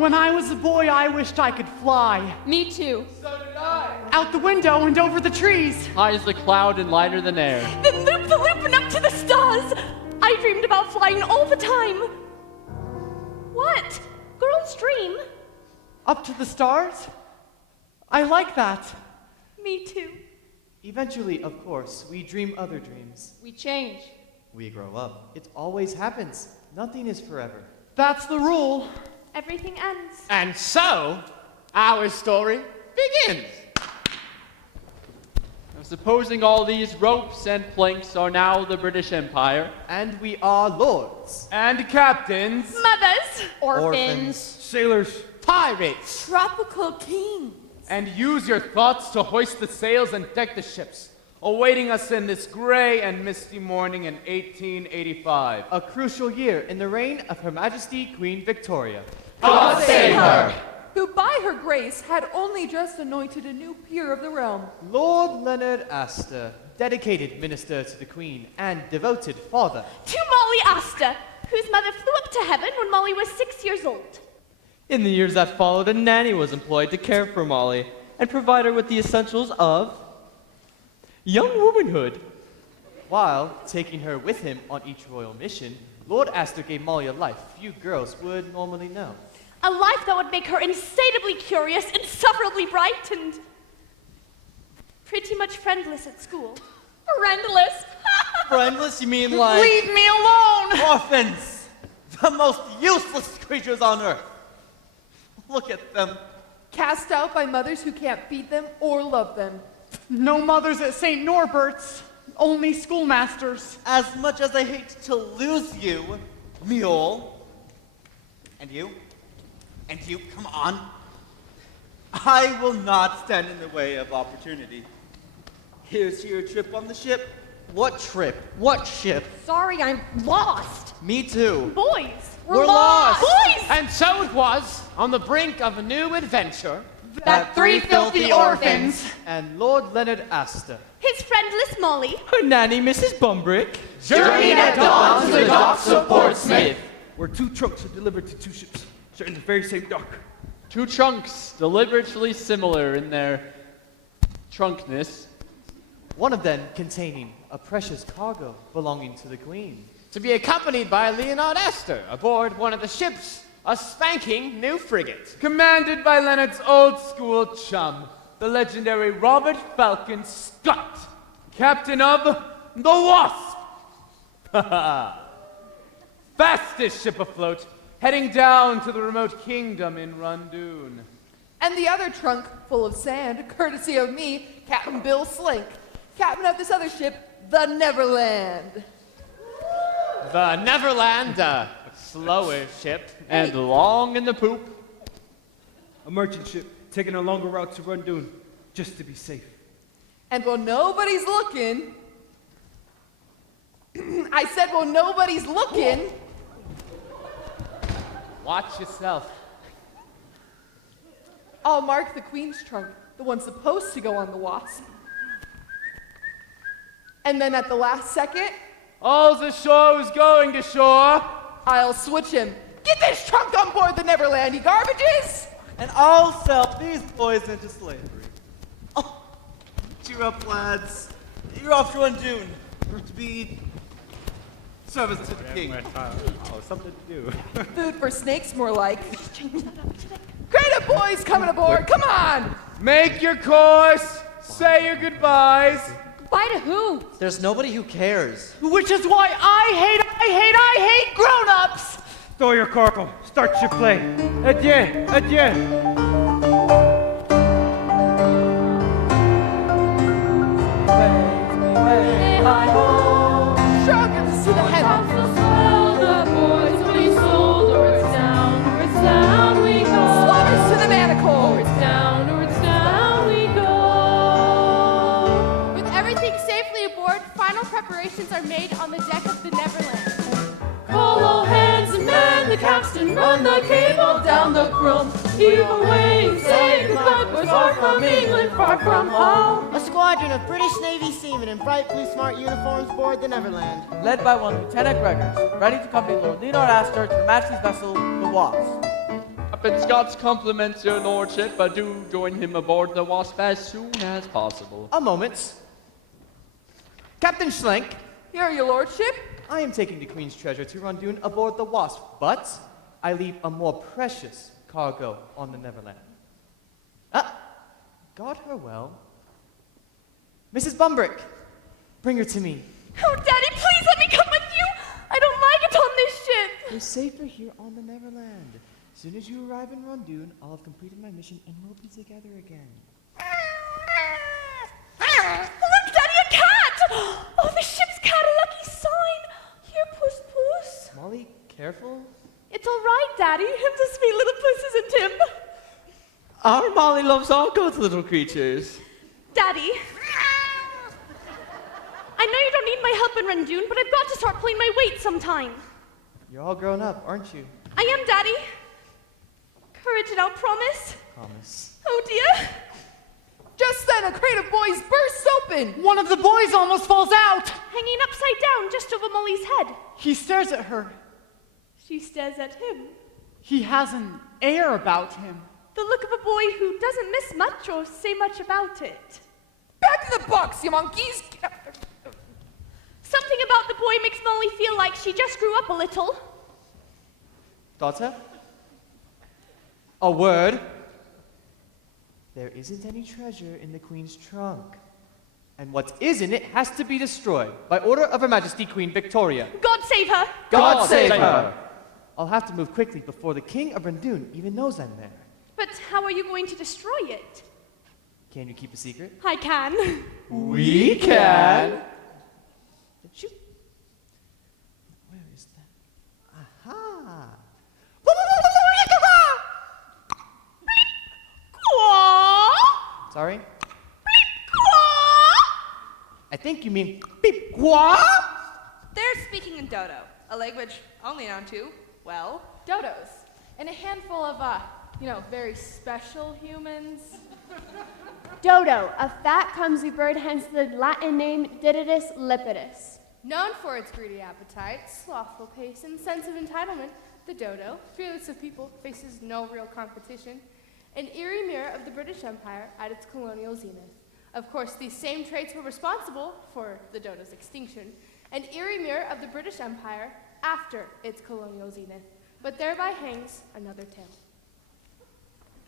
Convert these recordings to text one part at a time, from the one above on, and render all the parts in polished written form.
When I was a boy, I wished I could fly. Me too. So did I. Out the window and over the trees. High as the cloud and lighter than air. Then loop the loop and up to the stars. I dreamed about flying all the time. What? Girls dream. Up to the stars? I like that. Me too. Eventually, of course, we dream other dreams. We change. We grow up. It always happens. Nothing is forever. That's the rule. Everything ends. And so, our story begins. Now, supposing all these ropes and planks are now the British Empire. And we are lords. And captains. Mothers. Orphans. Sailors. Pirates. Tropical kings. And use your thoughts to hoist the sails and deck the ships, awaiting us in this gray and misty morning in 1885. A crucial year in the reign of Her Majesty Queen Victoria. God save her! Who by her grace had only just anointed a new peer of the realm. Lord Leonard Aster, dedicated minister to the Queen and devoted father. To Molly Aster, whose mother flew up to heaven when Molly was 6 years old. In the years that followed, a nanny was employed to care for Molly and provide her with the essentials of young womanhood. While taking her with him on each royal mission, Lord Aster gave Molly a life few girls would normally know. A life that would make her insatiably curious, insufferably bright, and pretty much friendless at school. Friendless? Friendless, you mean like Leave me alone! orphans, the most useless creatures on earth. Look at them. Cast out by mothers who can't feed them or love them. No mothers at St. Norbert's. Only schoolmasters. As much as I hate to lose you, mule, and you, come on. I will not stand in the way of opportunity. Here's your trip on the ship. What trip? What ship? Sorry, I'm lost. Me too. Boys, We're lost. Boys! And so it was, on the brink of a new adventure, That three filthy orphans. And Lord Leonard Aster. His friendless Molly. Her nanny, Mrs. Bumbrake. journeyed at dawn to the docks of Portsmouth. Where 2 trunks are delivered to 2 ships, sharing the very same dock. 2 trunks, deliberately similar in their trunkness. One of them containing a precious cargo belonging to the Queen. To be accompanied by Leonard Aster aboard one of the ships, a spanking new frigate. Commanded by Leonard's old school chum, the legendary Robert Falcon Scott, captain of the Wasp. Fastest ship afloat, heading down to the remote kingdom in Rundoon. And the other trunk full of sand, courtesy of me, Captain Bill Slank, captain of this other ship, the Neverland. The Neverland, a slower ship. And long in the poop. A merchant ship taking a longer route to Rundoon, just to be safe. And while nobody's looking, I said while nobody's looking, Watch yourself. I'll mark the Queen's trunk, the one supposed to go on the Wasp. And then at the last second, All's ashore who's going to shore. I'll switch him. Get this trunk on board the Neverland, you garbages! And I'll sell these boys into slavery. Oh, cheer up, lads. You're off to Rundoon to be service to the king. Oh, something to do. Food for snakes, more like. Great boys coming aboard, come on! Make your course. Say your goodbyes. Bye to who? There's nobody who cares. Which is why I hate grown-ups! Stow your cargo. Start your play. Adieu, adieu. Sure, I'll get to see the head. Sluggers to the manacle. With everything safely aboard, final preparations are made on the deck of the Neverland. Call all hands and man the capstan, run the cable down the chrome. Heave away and say goodbye, boys, far from England, far from home. A squadron of British Navy seamen in bright blue smart uniforms board the Neverland. Led by one Lieutenant Gregors, ready to accompany Lord Leonard Aster to Her Majesty's vessel, the Wasp. A Captain Scott's compliments your lordship, but do join him aboard the Wasp as soon as possible. A moment. Captain Slank, Here, your lordship. I am taking the Queen's treasure to Rundoon aboard the Wasp, but I leave a more precious cargo on the Neverland. Guard her well. Mrs. Bumbrake, bring her to me. Oh, Daddy, please let me come with you. I don't like it on this ship. You're safer here on the Neverland. As soon as you arrive in Rundoon, I'll have completed my mission and we'll be together again. Look, Daddy, a cat. Oh, the ship's cat, a lucky sign. Here, Puss Puss. Molly, careful. It's all right, Daddy. Him's a sweet little puss, isn't him? Our Molly loves all good little creatures. Daddy. I know you don't need my help in Rundoon, but I've got to start pulling my weight sometime. You're all grown up, aren't you? I am, Daddy. Courage and I'll promise. Promise. Oh, dear. Just then, a crate of boys bursts open. One of the boys almost falls out. Hanging upside down just over Molly's head. He stares at her. She stares at him. He has an air about him. The look of a boy who doesn't miss much or say much about it. Back to the box, you monkeys. Something about the boy makes Molly feel like she just grew up a little. Daughter? A word. There isn't any treasure in the Queen's trunk. And what is in it has to be destroyed by order of Her Majesty Queen Victoria. God save her. God save her! I'll have to move quickly before the King of Rundoon even knows I'm there. But how are you going to destroy it? Can you keep a secret? I can. We can! Shoot! Where is that? Aha! Sorry? I think you mean beep qua? They're speaking in Dodo, a language only known to, well, Dodos. And a handful of, very special humans. Dodo, a fat, clumsy bird, hence the Latin name Dididus lepidus. Known for its greedy appetite, slothful pace, and sense of entitlement, the dodo, fearless of people, faces no real competition. An eerie mirror of the British Empire at its colonial zenith. Of course, these same traits were responsible for the dodo's extinction. An eerie mirror of the British Empire after its colonial zenith. But thereby hangs another tale.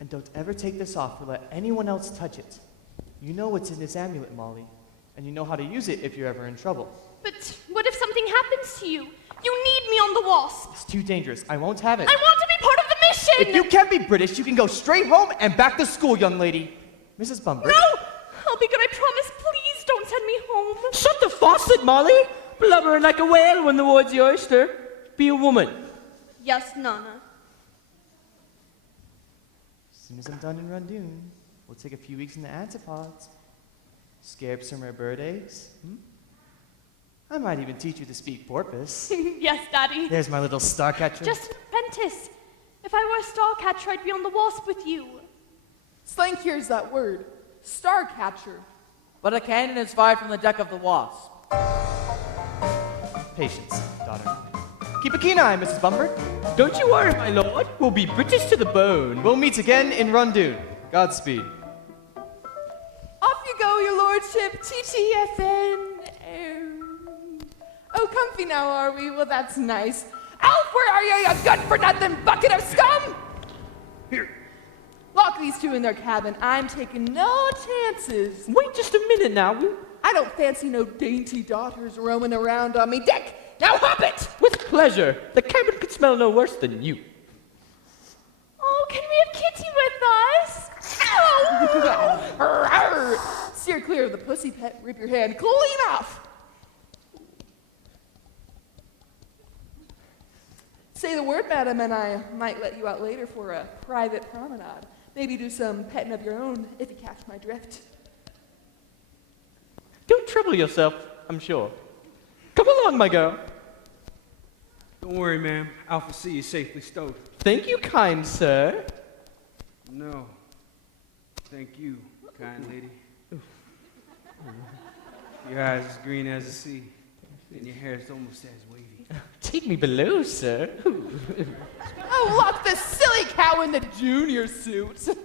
And don't ever take this off or let anyone else touch it. You know what's in this amulet, Molly, and you know how to use it if you're ever in trouble. But what if something happens to you? You need me on the Wasp. It's too dangerous. I won't have it. I want to be part of the mission! If you can't be British, you can go straight home and back to school, young lady. Mrs. Bumbrake. No! I'll be good, I promise. Please don't send me home. Shut the faucet, Molly! Blubbering like a whale when the wood's the oyster. Be a woman. Yes, Nana. As soon as I'm done in Rundoon, we'll take a few weeks in the antipods. Scare up some rare bird eggs. I might even teach you to speak porpoise. Yes, Daddy. There's my little Starcatcher. Just Prentiss. If I were a Starcatcher, I'd be on the Wasp with you. Slank hears that word. Starcatcher. But a cannon is fired from the deck of the Wasp. Patience, daughter. Keep a keen eye, Mrs. Bumbrake. Don't you worry, my lord. We'll be British to the bone. We'll meet again in Rundoon. Godspeed. Off you go, your lordship. TTFN. Oh, comfy now, are we? Well, that's nice. Alf, where are you, you good-for-nothing bucket of scum? Here. Lock these two in their cabin. I'm taking no chances. Wait just a minute now. I don't fancy no dainty daughters roaming around on me deck. Now hop it! With pleasure. The cabin could smell no worse than you. Oh, can we have Kitty with us? Oh! Steer clear of the pussy pet. Rip your hand clean off. Say the word, madam, and I might let you out later for a private promenade. Maybe do some petting of your own, if you catch my drift. Don't trouble yourself, I'm sure. Come along, my girl. Don't worry, ma'am. Alpha C is safely stowed. Thank you, kind sir. No. Thank you, kind lady. Your eyes as green as the sea, and your hair is almost as wavy. Take me below, sir. Oh, look, the silly cow in the junior suit.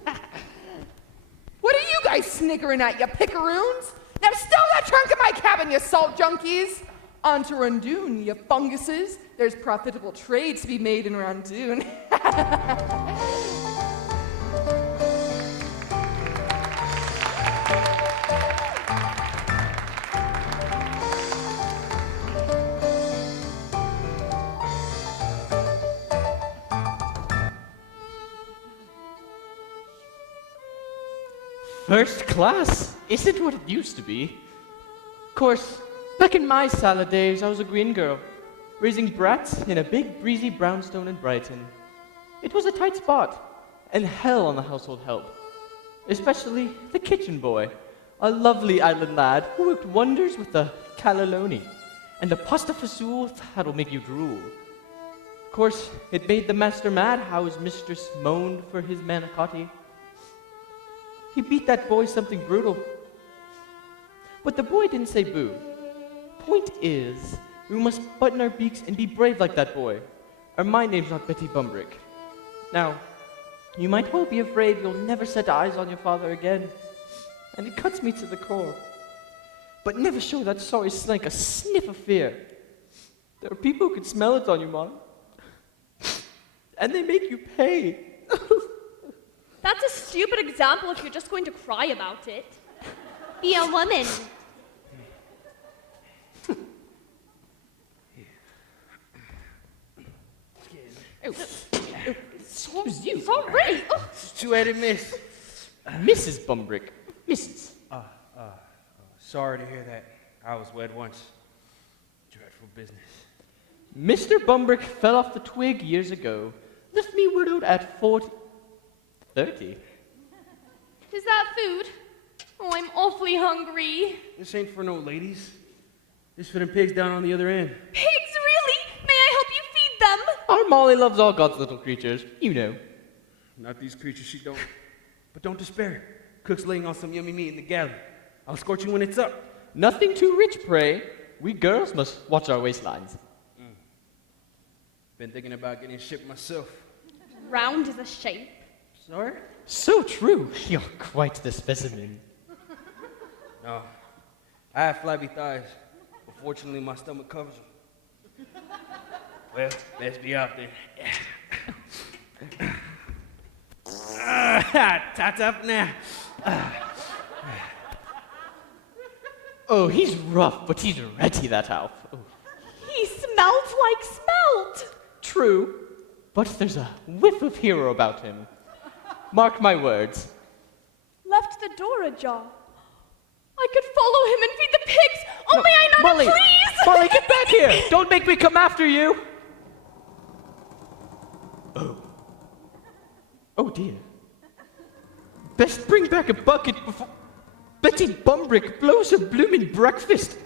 What are you guys snickering at, you pickaroons? Now stow that trunk in my cabin, you salt junkies. On to Randoon, you funguses. There's profitable trades to be made in Randoon. First class isn't what it used to be. Of course, back in my salad days, I was a green girl, raising brats in a big breezy brownstone in Brighton. It was a tight spot, and hell on the household help. Especially the kitchen boy, a lovely island lad who worked wonders with the cannelloni and the pasta fazool that'll make you drool. Of course, it made the master mad how his mistress moaned for his manicotti. He beat that boy something brutal. But the boy didn't say boo. Point is, we must button our beaks and be brave like that boy, or my name's not Betty Bumbrake. Now, you might well be afraid you'll never set eyes on your father again, and it cuts me to the core. But never show that sorry Slank a sniff of fear. There are people who can smell it on you, Mom. And they make you pay. That's a stupid example if you're just going to cry about it. Be a woman. Excuse you. Sorry. Oh. Two-headed miss. Mrs. Bumbrake. Mrs. Sorry to hear that. I was wed once. Dreadful business. Mr. Bumbrake fell off the twig years ago. Left me widowed at 30. Is that food? Oh, I'm awfully hungry. This ain't for no ladies. This for them pigs down on the other end. Pigs, really? May I help you feed them? Our Molly loves all God's little creatures. You know. Not these creatures, she don't. But don't despair. Cook's laying on some yummy meat in the galley. I'll scorch you when it's up. Nothing too rich, pray. We girls must watch our waistlines. Been thinking about getting shipped myself. Round is a shape. Sorry? So true. You're quite the specimen. No. I have flabby thighs, but fortunately my stomach covers them. Well, let's be out there. Tots up now. Oh, he's rough, but he's ready, that Alf. Oh. He smells like smelt. True, but there's a whiff of hero about him. Mark my words. Left the door ajar. I could follow him and feed the pigs. Oh, No, may I not, Molly, please? Molly, get back here! Don't make me come after you! Oh dear. Best bring back a bucket before Betty Bumbrake blows her blooming breakfast.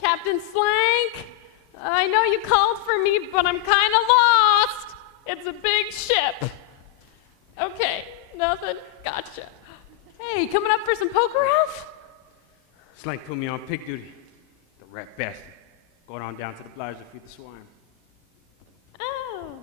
Captain Slank, I know you called for me, but I'm kind of lost. It's a big ship. Okay, nothing. Gotcha. Hey, coming up for some poker, Ralph? Slank put me on pig duty. The rat bastard. Going on down to the pliers to feed the swine. Oh.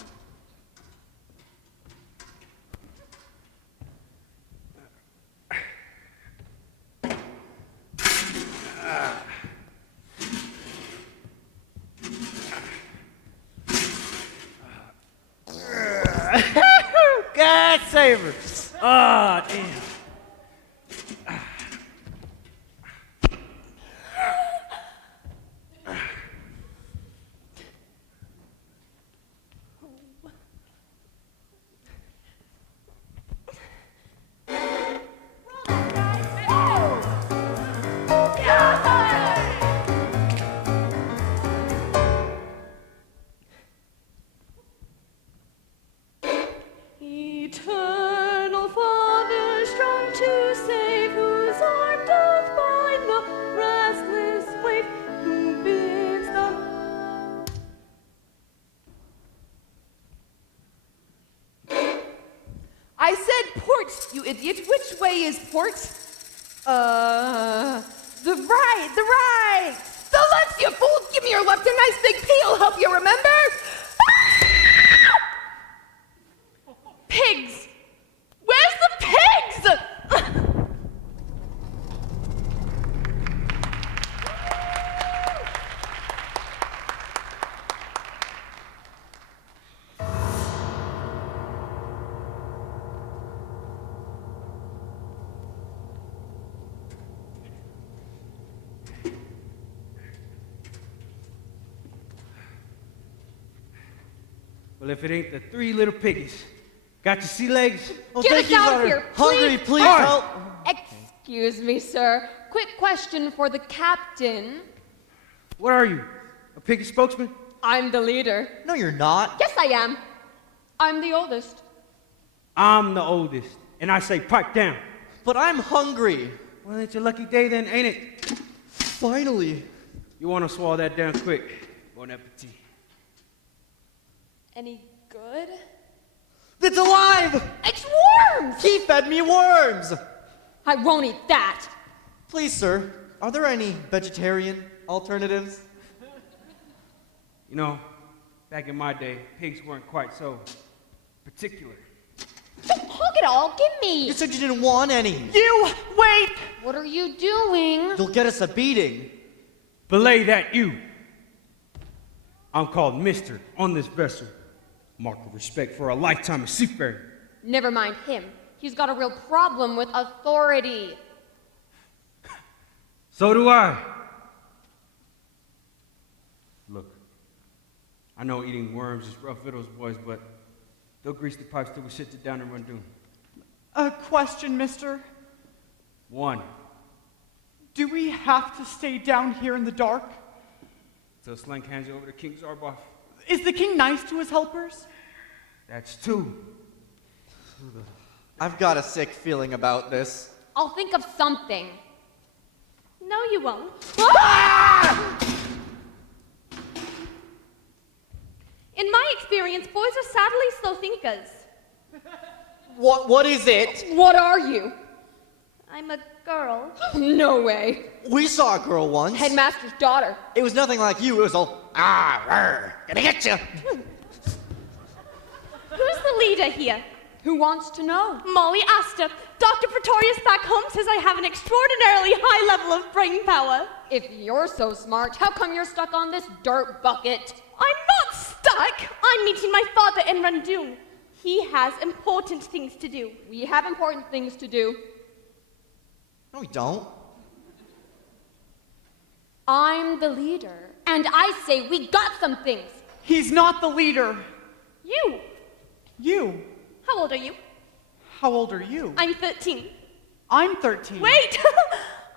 God save her. Ah, damn. Eternal Father. port, you idiot. Which way is port? The right. The left, you fool! Give me your left, a nice big pee will help you remember! Pigs! Where's the pigs? Well, if it ain't the three little piggies. Got your sea legs? Oh, Get us out of here, Hungry, please All right. help. Excuse me, sir. Quick question for the captain. What are you? A piggy spokesman? I'm the leader. No, you're not. Yes, I am. I'm the oldest. I'm the oldest. And I say pipe down. But I'm hungry. Well, it's your lucky day then, ain't it? Finally. You want to swallow that down quick. Bon appetit. Any good? It's alive! It's worms! He fed me worms! I won't eat that. Please, sir, are there any vegetarian alternatives? You know, back in my day, pigs weren't quite so particular. Don't hog it all. Give me. You said you didn't want any. You, wait! What are you doing? You'll get us a beating. Belay that you. I'm called Mr. on this vessel. Mark of respect for a lifetime of seafaring. Never mind him. He's got a real problem with authority. So do I. Look, I know eating worms is rough for those boys, but they'll grease the pipes till we sit it down and run doom. A question, mister. One, Do we have to stay down here in the dark? till Slank hands you over to King Zarboff. Is the king nice to his helpers? That's two. I've got a sick feeling about this. I'll think of something. No, you won't. In my experience, boys are sadly slow thinkers. What is it? What are you? I'm a girl. No way. We saw a girl once. Headmaster's daughter. It was nothing like you. It was all, gonna get you. Who's the leader here? Who wants to know? Molly Aster. Dr. Pretorius back home says I have an extraordinarily high level of brain power. If you're so smart, how come you're stuck on this dirt bucket? I'm not stuck. I'm meeting my father in Randoon. He has important things to do. We have important things to do. No, we don't. I'm the leader, and I say we got some things. He's not the leader. You. You? How old are you? How old are you? I'm 13. I'm 13. Wait!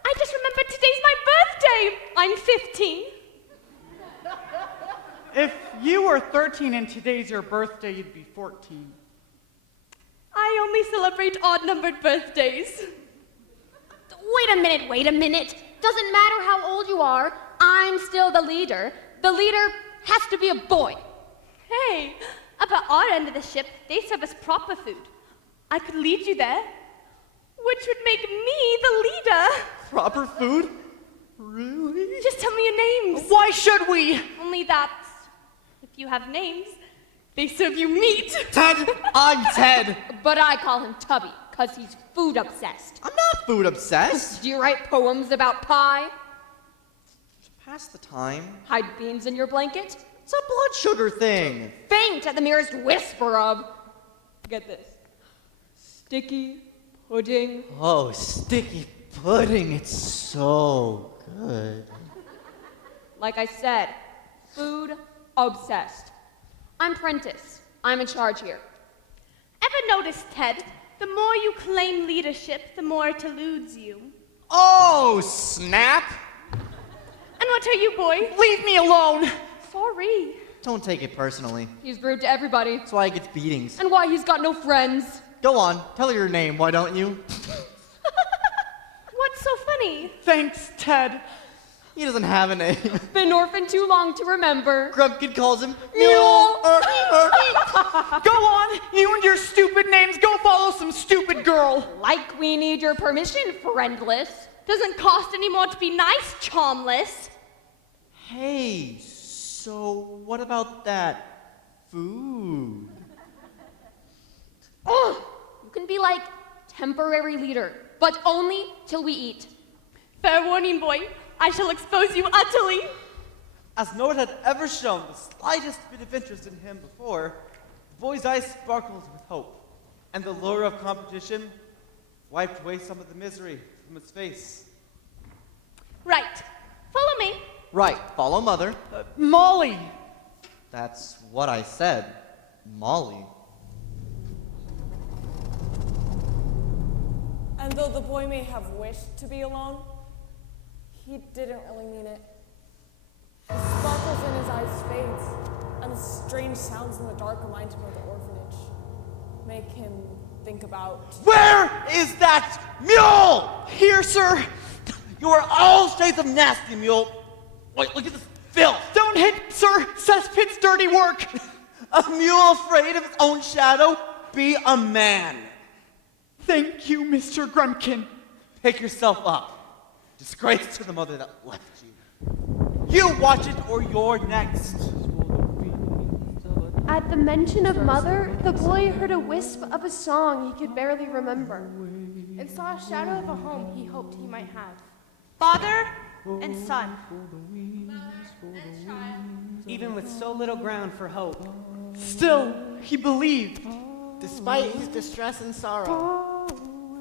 I just remembered today's my birthday. I'm 15. If you were 13 and today's your birthday, you'd be 14. I only celebrate odd-numbered birthdays. Wait a minute. Doesn't matter how old you are, I'm still the leader. The leader has to be a boy. Hey, up at our end of the ship, they serve us proper food. I could lead you there, which would make me the leader. Proper food? Really? Just tell me your names. Why should we? Only that, if you have names, they serve you meat. Ted! I'm Ted! But I call him Tubby, because he's food obsessed. I'm not food obsessed. Do you write poems about pie? Pass the time. Hide beans in your blanket? It's a blood sugar thing. Faint at the merest whisper of... Get this. Sticky pudding. Oh, sticky pudding. It's so good. Like I said, food obsessed. I'm Prentiss. I'm in charge here. Ever notice, Ted, the more you claim leadership, the more it eludes you. Oh, snap! And what are you, boy? Leave me alone! Sorry. Don't take it personally. He's rude to everybody. That's why he gets beatings. And why he's got no friends. Go on, tell her your name, why don't you? What's so funny? Thanks, Ted. He doesn't have a name. Been orphaned too long to remember. Grempkin calls him Mule. Go on, you and your stupid names, go follow some stupid girl. Like we need your permission, friendless. Doesn't cost any more to be nice, charmless. Hey, so what about that food? Oh, you can be like temporary leader, but only till we eat. Fair warning, boy. I shall expose you utterly. As no one had ever shown the slightest bit of interest in him before, the boy's eyes sparkled with hope, and the lure of competition wiped away some of the misery from his face. Right. Follow me. Right, follow Mother. Molly. That's what I said. Molly. And though the boy may have wished to be alone, he didn't really mean it. The sparkles in his eyes fades, and the strange sounds in the dark remind him of the orphanage. Make him think about... Where is that mule? Here, sir. You are all shades of nasty, mule. Wait, look at this filth. Don't hit, sir. Cesspit's dirty work. A mule afraid of its own shadow? Be a man. Thank you, Mr. Grempkin. Pick yourself up. Disgrace to the mother that left you. You watch it or you're next. At the mention of Mother, the boy heard a wisp of a song he could barely remember. And saw a shadow of a home he hoped he might have. Father and son. Even with so little ground for hope. Still, he believed. Despite his distress and sorrow.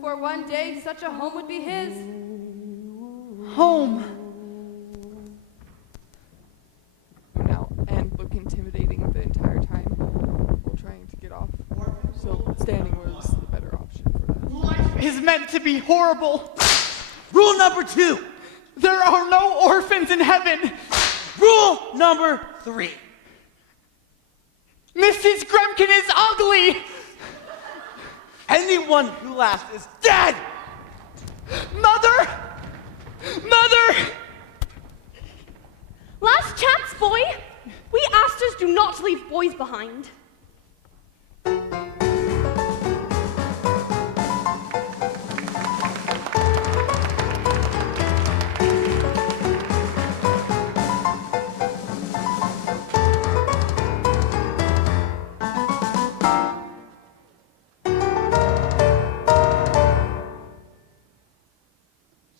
For one day, such a home would be his. Home. Now, and look intimidating the entire time while trying to get off. So standing was the better option for that. Life is meant to be horrible. Rule number 2. There are no orphans in heaven. Rule number 3. Mrs. Grempkin is ugly. Anyone who laughs is dead. Mother! Mother! Last chance, boy. We Asters do not leave boys behind.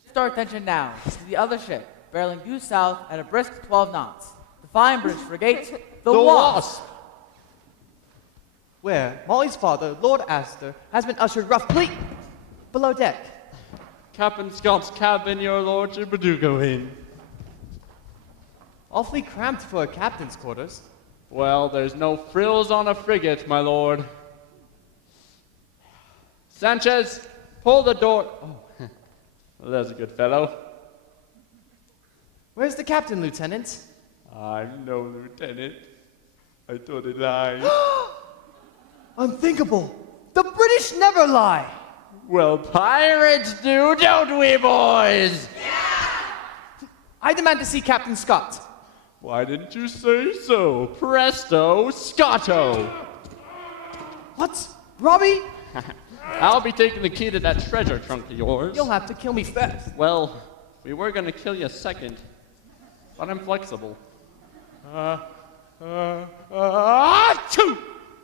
Shift our attention now to the other ship, barreling due south at a brisk 12 knots. The fine British frigate, the Wasp. Where Molly's father, Lord Aster, has been ushered roughly below deck. Captain Scott's cabin, your lordship, but do go in. Awfully cramped for a captain's quarters. Well, there's no frills on a frigate, my lord. Sanchez, pull the door. Oh, well, there's a good fellow. Where's the captain, Lieutenant? I'm no lieutenant. I told a lie. Unthinkable! The British never lie! Well, pirates do, don't we, boys? I demand to see Captain Scott. Why didn't you say so? Presto, Scotto! What? Robbie? I'll be taking the key to that treasure trunk of yours. You'll have to kill me first. Well, we were gonna kill you second, but I'm flexible. Achoo!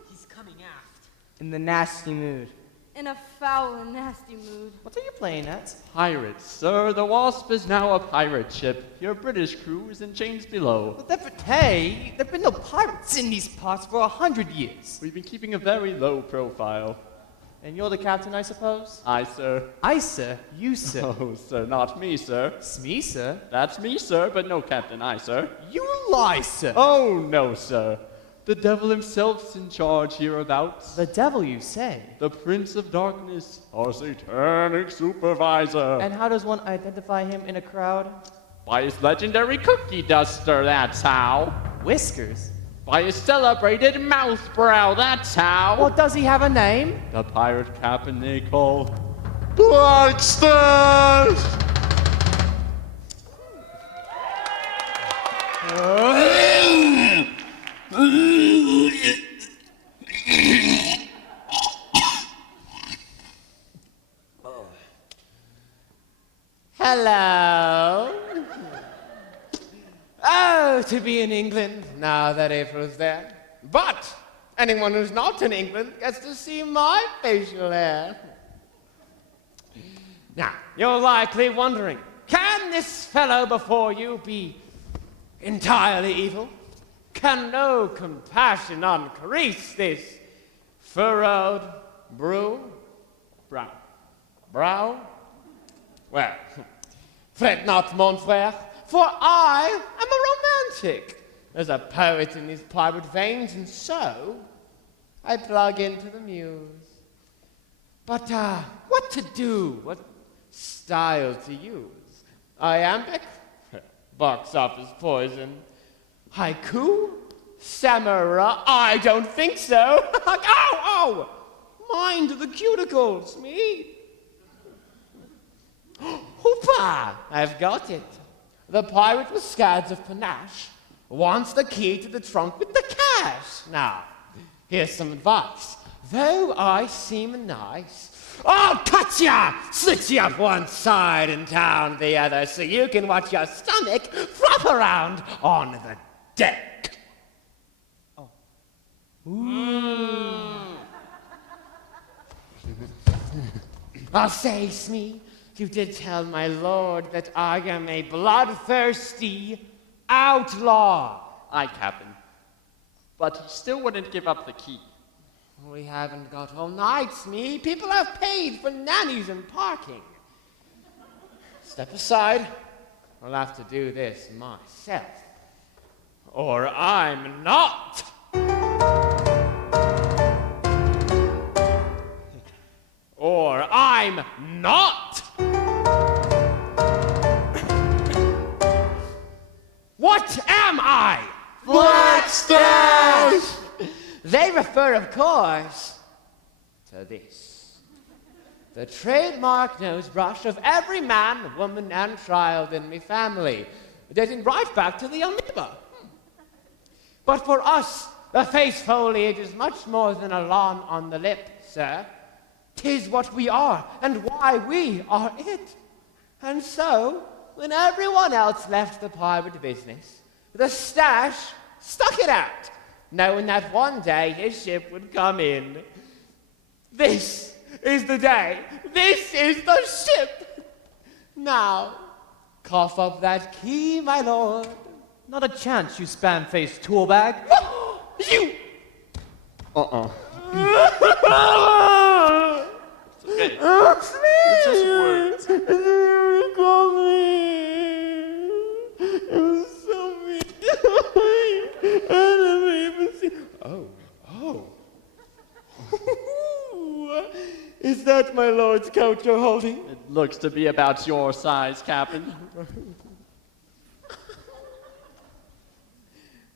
He's coming aft. In the nasty mood. In a foul and nasty mood. What are you playing at? Pirates, sir. The Wasp is now a pirate ship. Your British crew is in chains below. Hey, there have been no pirates in these parts for 100 years. We've been keeping a very low profile. And you're the captain, I suppose? Aye, sir. Aye, sir. You, sir. Oh, sir, not me, sir. Smee, sir. That's me, sir, but no captain, aye, sir. You lie, sir. Oh, no, sir. The devil himself's in charge hereabouts. The devil, you say? The Prince of Darkness, our satanic supervisor. And how does one identify him in a crowd? By his legendary cookie duster, that's how. Whiskers? By his celebrated mouth brow, that's how. Well, does he have a name? The pirate captain they call Blackstone! Hello. Oh, to be in England now that April's there. But anyone who's not in England gets to see my facial hair. Now, you're likely wondering, can this fellow before you be entirely evil? Can no compassion uncrease this furrowed brow? Well, fret not, mon frère, for I am a romantic. There's a poet in these pirate veins, and so I plug into the muse. But what to do? What style to use? Iambic? Box office poison. Haiku? Samara? I don't think so. Ow! Mind the cuticles, Smee. Hoopa! I've got it. The pirate with scads of panache wants the key to the trunk with the cash. Now, here's some advice. Though I seem nice, I'll cut ya! Slit ya up one side and down the other so you can watch your stomach flop around on the deck. Oh. I'll say, Smee, you did tell my lord that I am a bloodthirsty outlaw. Aye, Captain. But he still wouldn't give up the key. We haven't got all night, Smee. People have paid for nannies and parking. Step aside. I'll have to do this myself. Or I'm not. Or I'm not. What am I? Stache! They refer, of course, to this. The trademark nose brush of every man, woman, and child in me family, dating right back to the amoeba. But for us, the face foliage is much more than a lawn on the lip, sir. 'Tis what we are, and why we are it. And so, when everyone else left the pirate business, the Stache stuck it out, knowing that one day his ship would come in. This is the day. This is the ship. Now, cough up that key, my lord. Not a chance, you spam-faced tool bag. You! It's okay. It's just words. It was so mean. Oh. Is that my lord's coat you're holding? It looks to be about your size, Captain.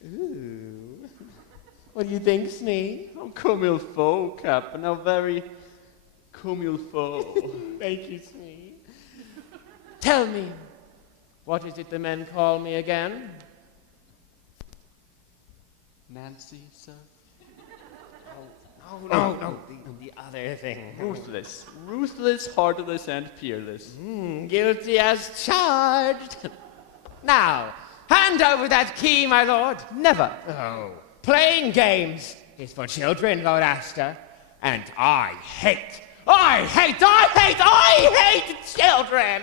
Ooh. What do you think, Smee? Oh, comme il faut, Captain. How very comme il faut. Thank you, Smee. Tell me, what is it the men call me again? Nancy, sir? No. The other thing. Ruthless, heartless, and fearless. Guilty as charged. Now, hand over that key, my lord. Never. Oh. Playing games is for children, Lord Aster. And I hate children.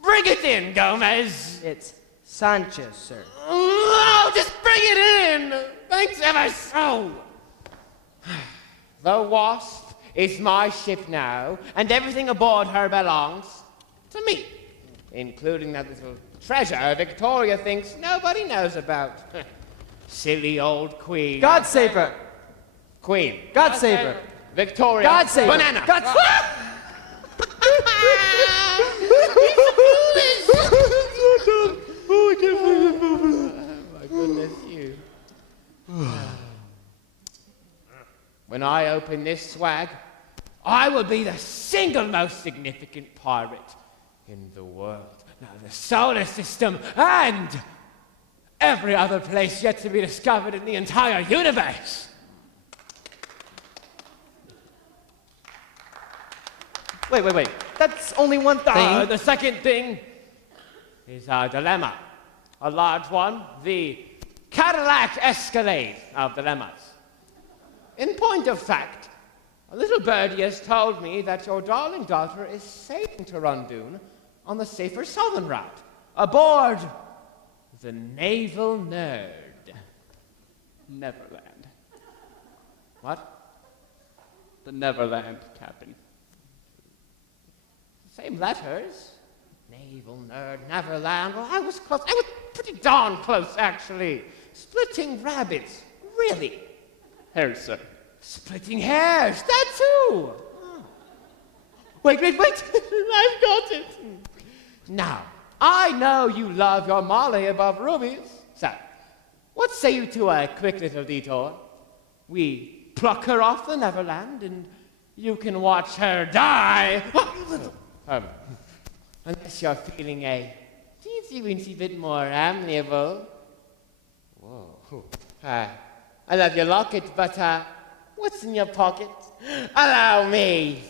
Bring it in, Gomez. It's Sanchez, sir. Oh, just bring it in. Thanks ever so. The Wasp is my ship now, and everything aboard her belongs to me, including that little treasure Victoria thinks nobody knows about. Silly old queen. God save her. Queen. God save her. Victoria. God save her. Banana. God Oh my goodness, you. When I open this swag, I will be the single most significant pirate in the world, now the solar system, and every other place yet to be discovered in the entire universe. Wait. That's only one thing. The second thing is our dilemma. A large one, the Cadillac Escalade of dilemmas. In point of fact, a little birdie has told me that your darling daughter is sailing to Rundoon on the safer southern route, aboard the Naval Nerd. Neverland. What? The Neverland, Captain. Same letters. Naval Nerd, Neverland. Well, I was close. I was pretty darn close, actually. Splitting rabbits. Really? Hair, sir. Splitting hairs. That too. Wait. I've got it. Now, I know you love your Molly above rubies. So, what say you to a quick little detour? We pluck her off the Neverland, and you can watch her die. Unless you're feeling a teensy-weensy bit more amiable. Whoa. I love your locket, but what's in your pocket? Allow me.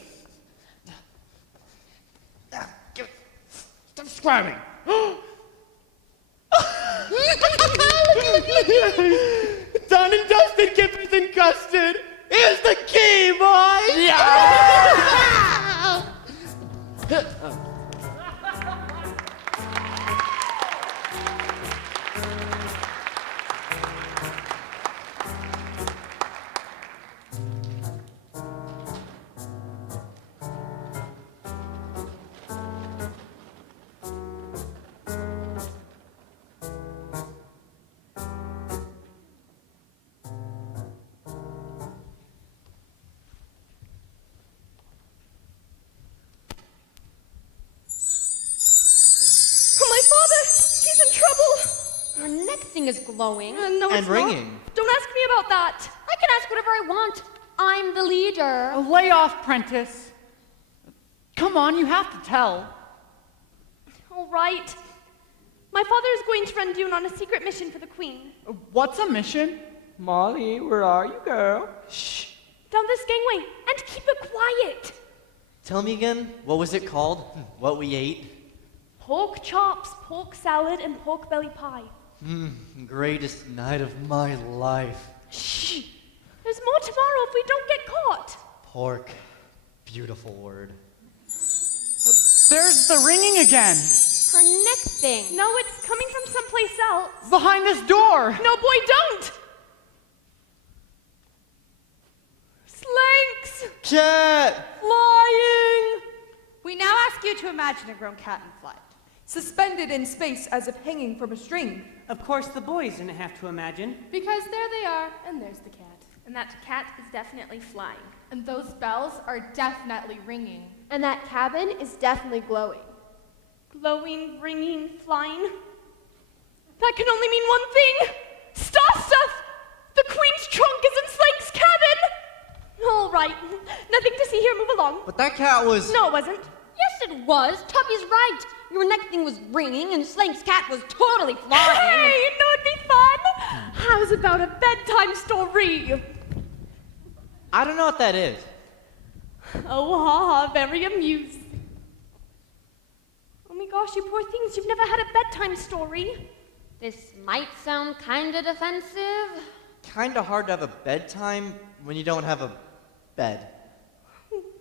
Stop squirming. Done and dusted, kippers and custard. Here's the key, boys. Yeah. Is glowing. No, and it's ringing. Not. Don't ask me about that. I can ask whatever I want. I'm the leader. Lay off, Prentiss. Come on, you have to tell. All right. My father is going to Rundoon on a secret mission for the Queen. What's a mission? Molly, where are you, girl? Shh. Down this gangway, and keep it quiet. Tell me again, what was it called? What we ate? Pork chops, pork salad, and pork belly pie. Greatest night of my life. Shh! There's more tomorrow if we don't get caught. Pork. Beautiful word. There's the ringing again. Her neck thing. No, it's coming from someplace else. Behind this door. No, boy, don't! Slanks! Cat! Flying! We now ask you to imagine a grown cat in flight. Suspended in space as if hanging from a string. Of course, the boys didn't have to imagine. Because there they are, and there's the cat. And that cat is definitely flying. And those bells are definitely ringing. And that cabin is definitely glowing. Glowing, ringing, flying. That can only mean one thing. Star stuff! The Queen's trunk is in Slank's cabin! All right. Nothing to see here. Move along. But that cat was... No, it wasn't. Yes, it was. Tuppy's right. Your neck thing was ringing, and Slank's cat was totally flying. Hey, you know it'd be fun? How's about a bedtime story? I don't know what that is. Oh, ha, very amusing. Oh my gosh, you poor things, you've never had a bedtime story. This might sound kinda defensive. Kinda hard to have a bedtime when you don't have a bed.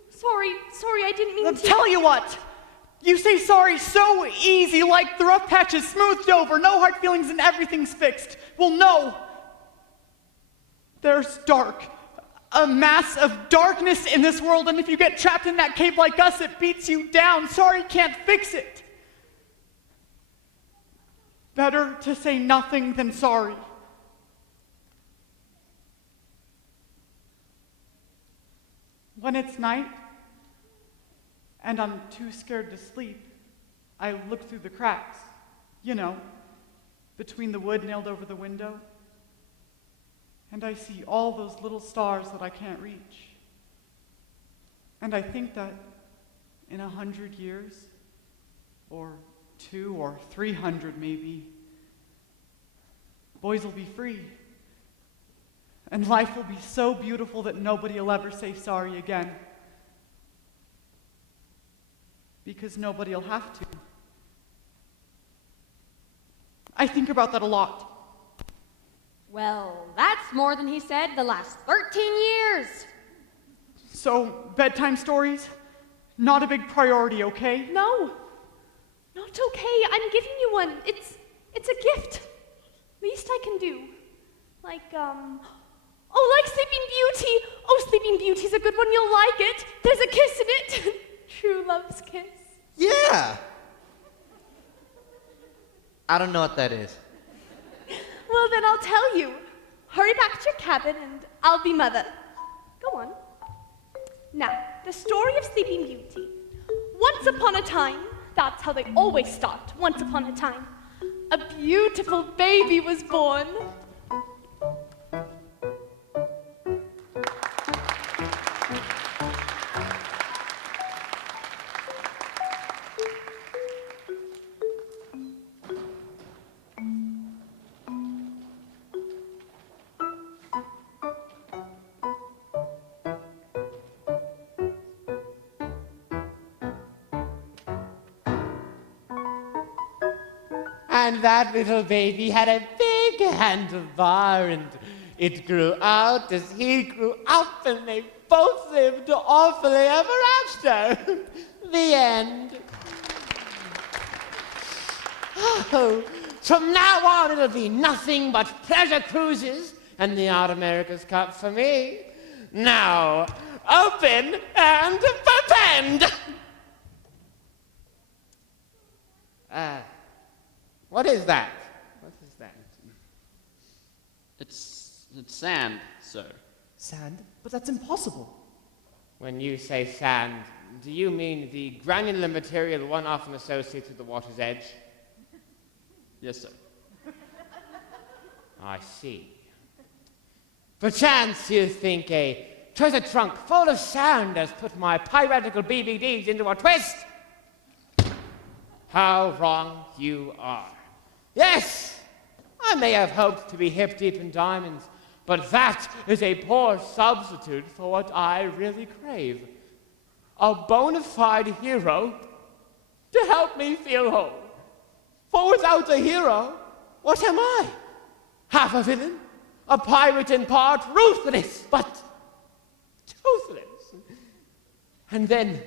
Sorry, I didn't mean to. Tell you what! You say sorry so easy, like the rough patch is smoothed over, no hard feelings and everything's fixed. Well, no. There's dark. A mass of darkness in this world, and if you get trapped in that cave like us, it beats you down. Sorry can't fix it. Better to say nothing than sorry. When it's night, and I'm too scared to sleep, I look through the cracks, you know, between the wood nailed over the window, and I see all those little stars that I can't reach. And I think that in 100 years, or 200 or 300 maybe, boys will be free. And life will be so beautiful that nobody will ever say sorry again. Because nobody will have to. I think about that a lot. Well, that's more than he said the last 13 years. So, bedtime stories? Not a big priority, okay? No, not okay. I'm giving you one. It's a gift. Least I can do. Like Sleeping Beauty. Oh, Sleeping Beauty's a good one. You'll like it. There's a kiss in it. True love's kiss. Yeah! I don't know what that is. Well, then I'll tell you. Hurry back to your cabin and I'll be mother. Go on. Now, the story of Sleeping Beauty. Once upon a time, that's how they always start, once upon a time, a beautiful baby was born. And that little baby had a big handlebar, and it grew out as he grew up, and they both lived awfully ever after. The end. Oh, from now on it'll be nothing but pleasure cruises and the Art America's Cup for me. Now, open and perpend! What is that? What is that? It's sand, sir. Sand? But that's impossible. When you say sand, do you mean the granular material one often associates with the water's edge? Yes, sir. I see. Perchance you think a treasure trunk full of sand has put my piratical BBDs into a twist? How wrong you are. Yes, I may have hoped to be hip deep in diamonds, but that is a poor substitute for what I really crave. A bona fide hero to help me feel whole. For without a hero, what am I? Half a villain, a pirate in part, ruthless, but toothless. And then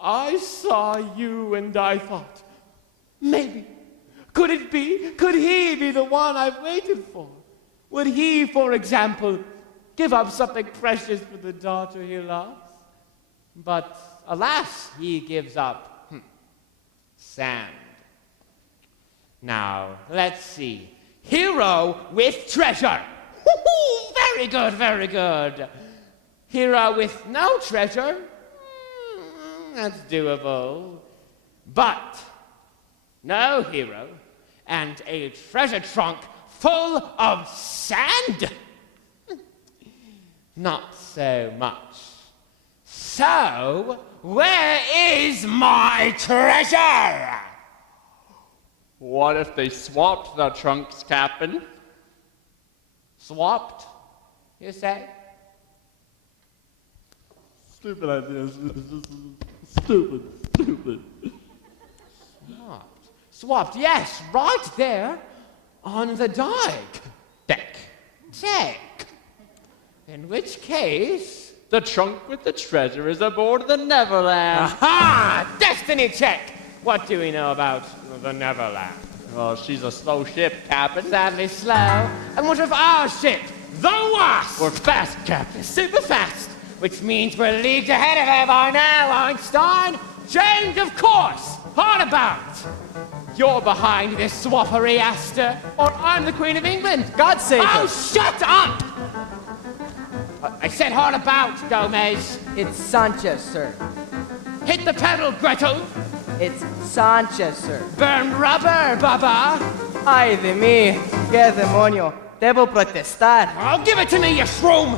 I saw you and I thought, maybe, could it be? Could he be the one I've waited for? Would he, for example, give up something precious for the daughter he loves? But alas, he gives up sand. Now, let's see. Hero with treasure. Very good, very good. Hero with no treasure. That's doable. But no hero and a treasure trunk full of sand? Not so much. So, where is my treasure? What if they swapped the trunks, Captain? Swapped, you say? Stupid idea. Stupid. Swapped, yes, right there on the deck. In which case, the trunk with the treasure is aboard the Neverland. Aha! Destiny check! What do we know about the Neverland? Oh, she's a slow ship, Captain. Sadly slow. And what of our ship, the Wasp? We're fast, Captain. Super fast, which means we're leagues ahead of her by now, Einstein. Change of course. Hard about. You're behind this swappery, Aster, or I'm the Queen of England. God save her. Oh, shut up! I said hard about, Gomez. It's Sanchez, sir. Hit the pedal, Gretel. It's Sanchez, sir. Burn rubber, Baba. Ay de mí, qué demonio. Debo protestar. Oh, give it to me, you shroom.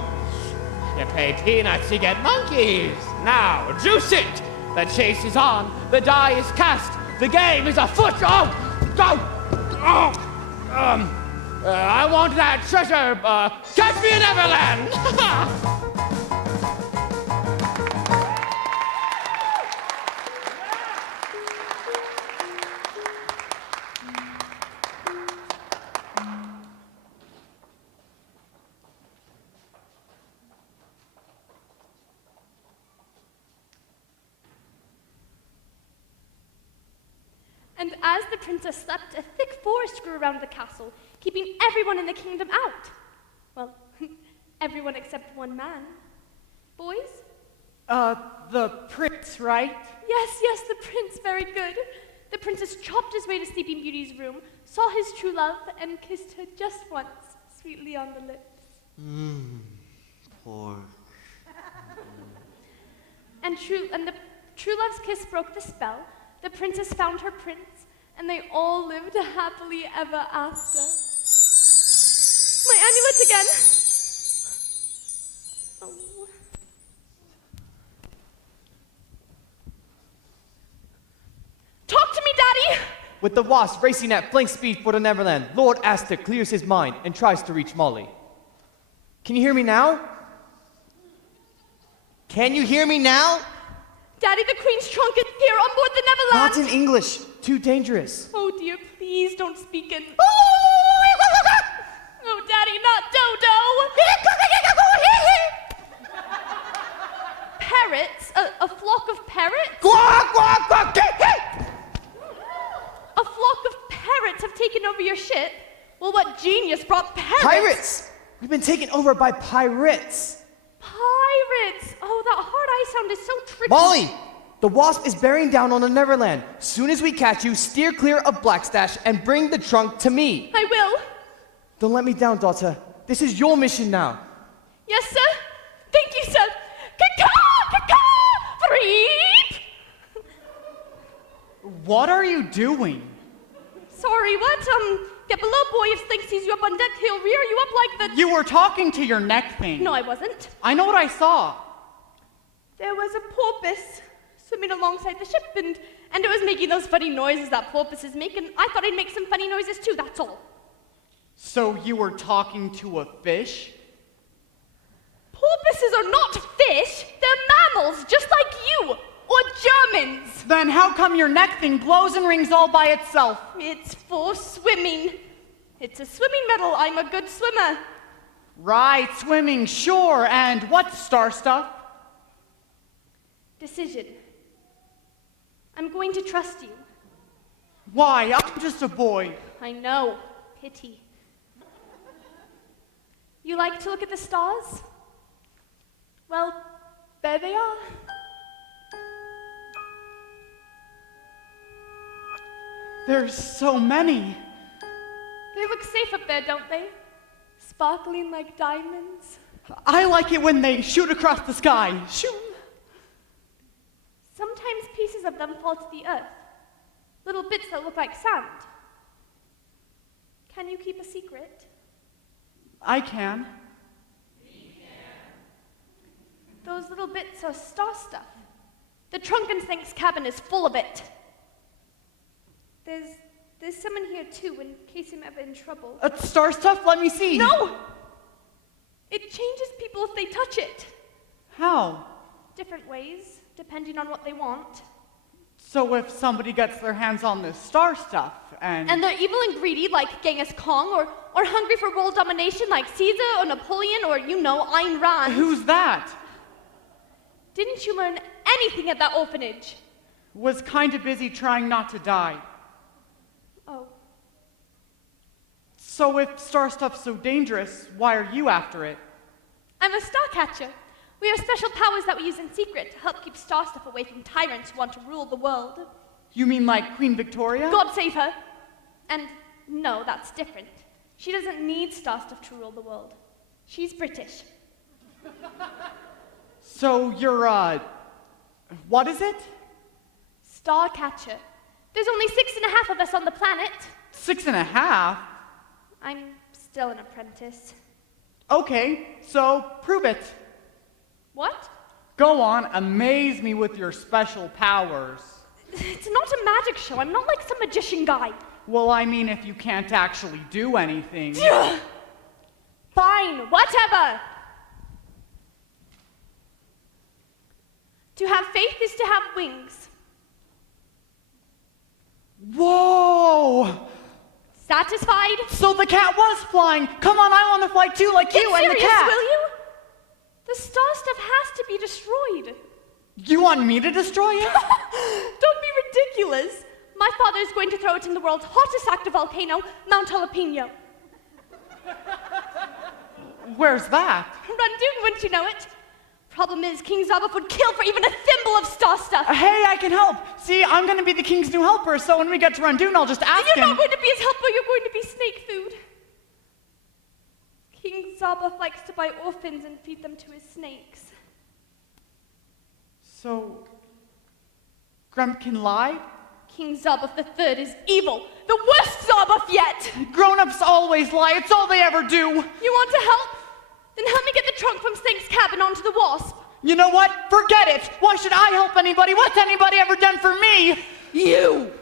You pay peanuts, you get monkeys. Now, juice it. The chase is on. The die is cast. The game is afoot. Oh, go. Oh, I want that treasure. Catch me in Everland. And as the princess slept, a thick forest grew around the castle, keeping everyone in the kingdom out. Well, everyone except one man. Boys? The prince, right? Yes, the prince, very good. The princess chopped his way to Sleeping Beauty's room, saw his true love, and kissed her just once, sweetly on the lips. Poor. And the true love's kiss broke the spell. The princess found her prince, and they all lived happily ever after. My amulet again! Oh. Talk to me, Daddy! With the wasp racing at flank speed for the Neverland, Lord Aster clears his mind and tries to reach Molly. Can you hear me now? Can you hear me now? Daddy, the Queen's trunk is here on board the Neverland! Not in English. Too dangerous. Oh dear, please don't speak in... Oh, Daddy, not Dodo! Parrots? A flock of parrots? A flock of parrots have taken over your ship? Well, what genius brought parrots? Pirates! We've been taken over by pirates. Pirates! Oh, that hard I sound is so tricky. Molly! The wasp is bearing down on the Neverland. Soon as we catch you, steer clear of Black Stache and bring the trunk to me. I will. Don't let me down, daughter. This is your mission now. Yes, sir. Thank you, sir. Caw-caw! Freep! What are you doing? Sorry, what? Get below, boy. If Slank sees you up on deck, he'll rear you up like the... You were talking to your neck thing. No, I wasn't. I know what I saw. There was a porpoise swimming alongside the ship, and it was making those funny noises that porpoises make, and I thought I'd make some funny noises too, that's all. So you were talking to a fish? Porpoises are not fish. They're mammals, just like you. Or Germans. Then how come your neck thing glows and rings all by itself? It's for swimming. It's a swimming medal. I'm a good swimmer. Right, swimming, sure. And what's star stuff? Decision. I'm going to trust you. Why? I'm just a boy. I know. Pity. You like to look at the stars? Well, there they are. There's so many. They look safe up there, don't they? Sparkling like diamonds. I like it when they shoot across the sky. Shoot. Sometimes pieces of them fall to the earth. Little bits that look like sand. Can you keep a secret? I can. Those little bits are star stuff. The trunk in Slank's cabin is full of it. There's some in here too, in case I'm ever in trouble. Star stuff? Let me see. No! It changes people if they touch it. How? Different ways, depending on what they want. So if somebody gets their hands on this star stuff And they're evil and greedy like Genghis Khan, or hungry for world domination like Caesar or Napoleon or, Ayn Rand. Who's that? Didn't you learn anything at that orphanage? Was kind of busy trying not to die. Oh. So if star stuff's so dangerous, why are you after it? I'm a Starcatcher. We have special powers that we use in secret to help keep star stuff away from tyrants who want to rule the world. You mean like Queen Victoria? God save her. And no, that's different. She doesn't need star stuff to rule the world. She's British. So you're, what is it? Starcatcher. There's only 6.5 of us on the planet. 6.5? I'm still an apprentice. Okay, so prove it. What? Go on, amaze me with your special powers. It's not a magic show. I'm not like some magician guy. Well, I mean, if you can't actually do anything. Fine, whatever. To have faith is to have wings. Whoa! Satisfied? So the cat was flying. Come on, I want to fly too, like you and the serious, cat. will you? The star stuff has to be destroyed. You want me to destroy it? Don't be ridiculous. My father is going to throw it in the world's hottest active volcano, Mount Jalapeno. Where's that? Rundun, wouldn't you know it? Problem is, King Zabuff would kill for even a thimble of star stuff. Hey, I can help. See, I'm going to be the king's new helper, so when we get to Rundun, I'll just ask him. You're not going to be his helper, you're going to be snake food. King Zabuff likes to buy orphans and feed them to his snakes. So, Grempkin lied? King Zabuff III is evil. The worst Zabuff yet! Grown-ups always lie. It's all they ever do. You want to help? Then help me get the trunk from Slank's cabin onto the Wasp. You know what? Forget it. Why should I help anybody? What's anybody ever done for me? You!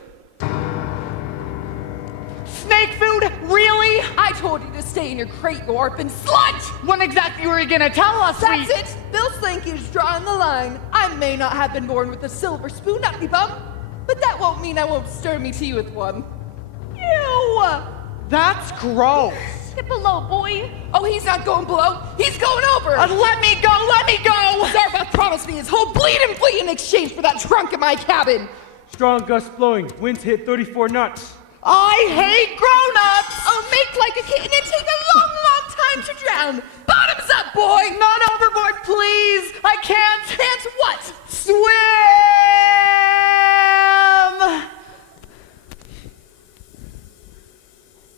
Snake food? Really? I told you to stay in your crate, you orphan slut! When exactly were you gonna tell us? That's it! Bill Slank is drawing the line. I may not have been born with a silver spoon up me bum, but that won't mean I won't stir me tea with one. Ew! That's gross. Get below, boy. Oh, he's not going below. He's going over. Let me go. Let me go. Zabuff promised me his whole bleed and flea in exchange for that trunk in my cabin. Strong gust blowing. Winds hit 34 knots. I hate grown-ups. Oh, make like a kitten and take a long, long time to drown. Bottoms up, boy. Not overboard, please. I can't. Can't what? Swim.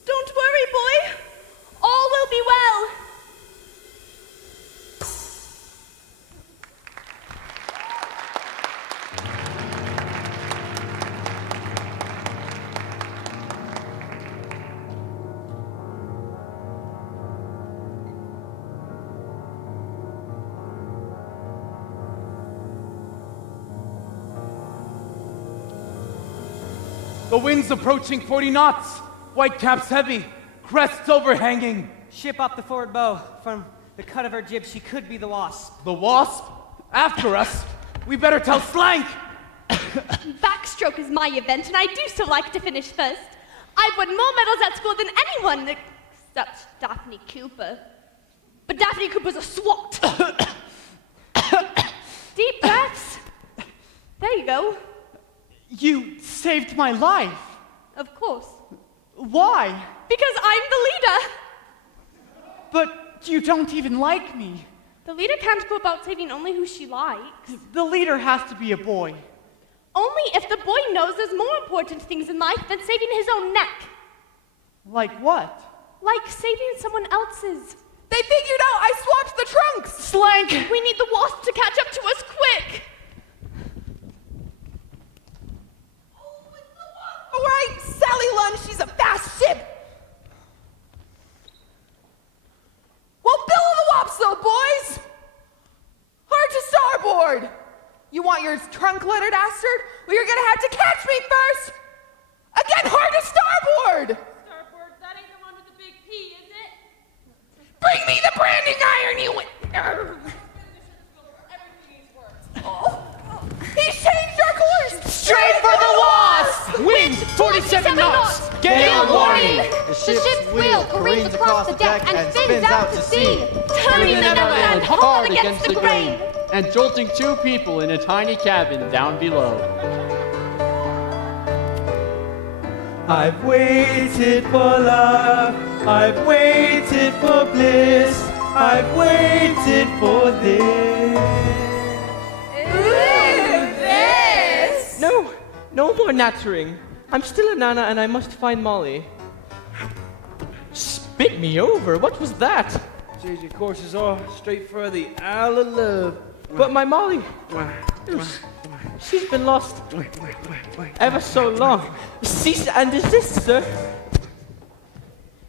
Don't worry, boy. All will be well. The wind's approaching 40 knots. Whitecaps heavy. Crests overhanging. Ship up the forward bow. From the cut of her jib, she could be the Wasp. The Wasp? After us? We better tell Slank! Backstroke is my event, and I do so like to finish first. I've won more medals at school than anyone except Daphne Cooper. But Daphne Cooper's a swat. Deep breaths. There you go. You saved my life. Of course. Why? Because I'm the leader. But you don't even like me. The leader can't go about saving only who she likes. The leader has to be a boy. Only if the boy knows there's more important things in life than saving his own neck. Like what? Like saving someone else's. They figured out I swapped the trunks! Slank! We need the Wasp to catch up to us quick! Oh, it's the Wasp! All right, Sally Lunn, she's a fast ship! Well, bill the Wasp, though, boys! Hard to starboard! You want your trunk lettered, Aster? Well, you're gonna have to catch me first! Again, hard to starboard! Starboard, that ain't the one with the big P, is it? Bring me the branding iron, you... Oh, he's changed our course! Straight for the Wasp! Wind 47 knots! Gale warning! The ship's wheel careens across the deck and spins out to sea. Turning the Neverland hard against the grain! And jolting 2 people in a tiny cabin down below. I've waited for love, I've waited for bliss, I've waited for this. This? No more nattering. I'm still a Nana and I must find Molly. Spit me over, what was that? Change your courses all straight for the Isle of Love. But my Molly, she's been lost ever so long. Cease and desist, sir.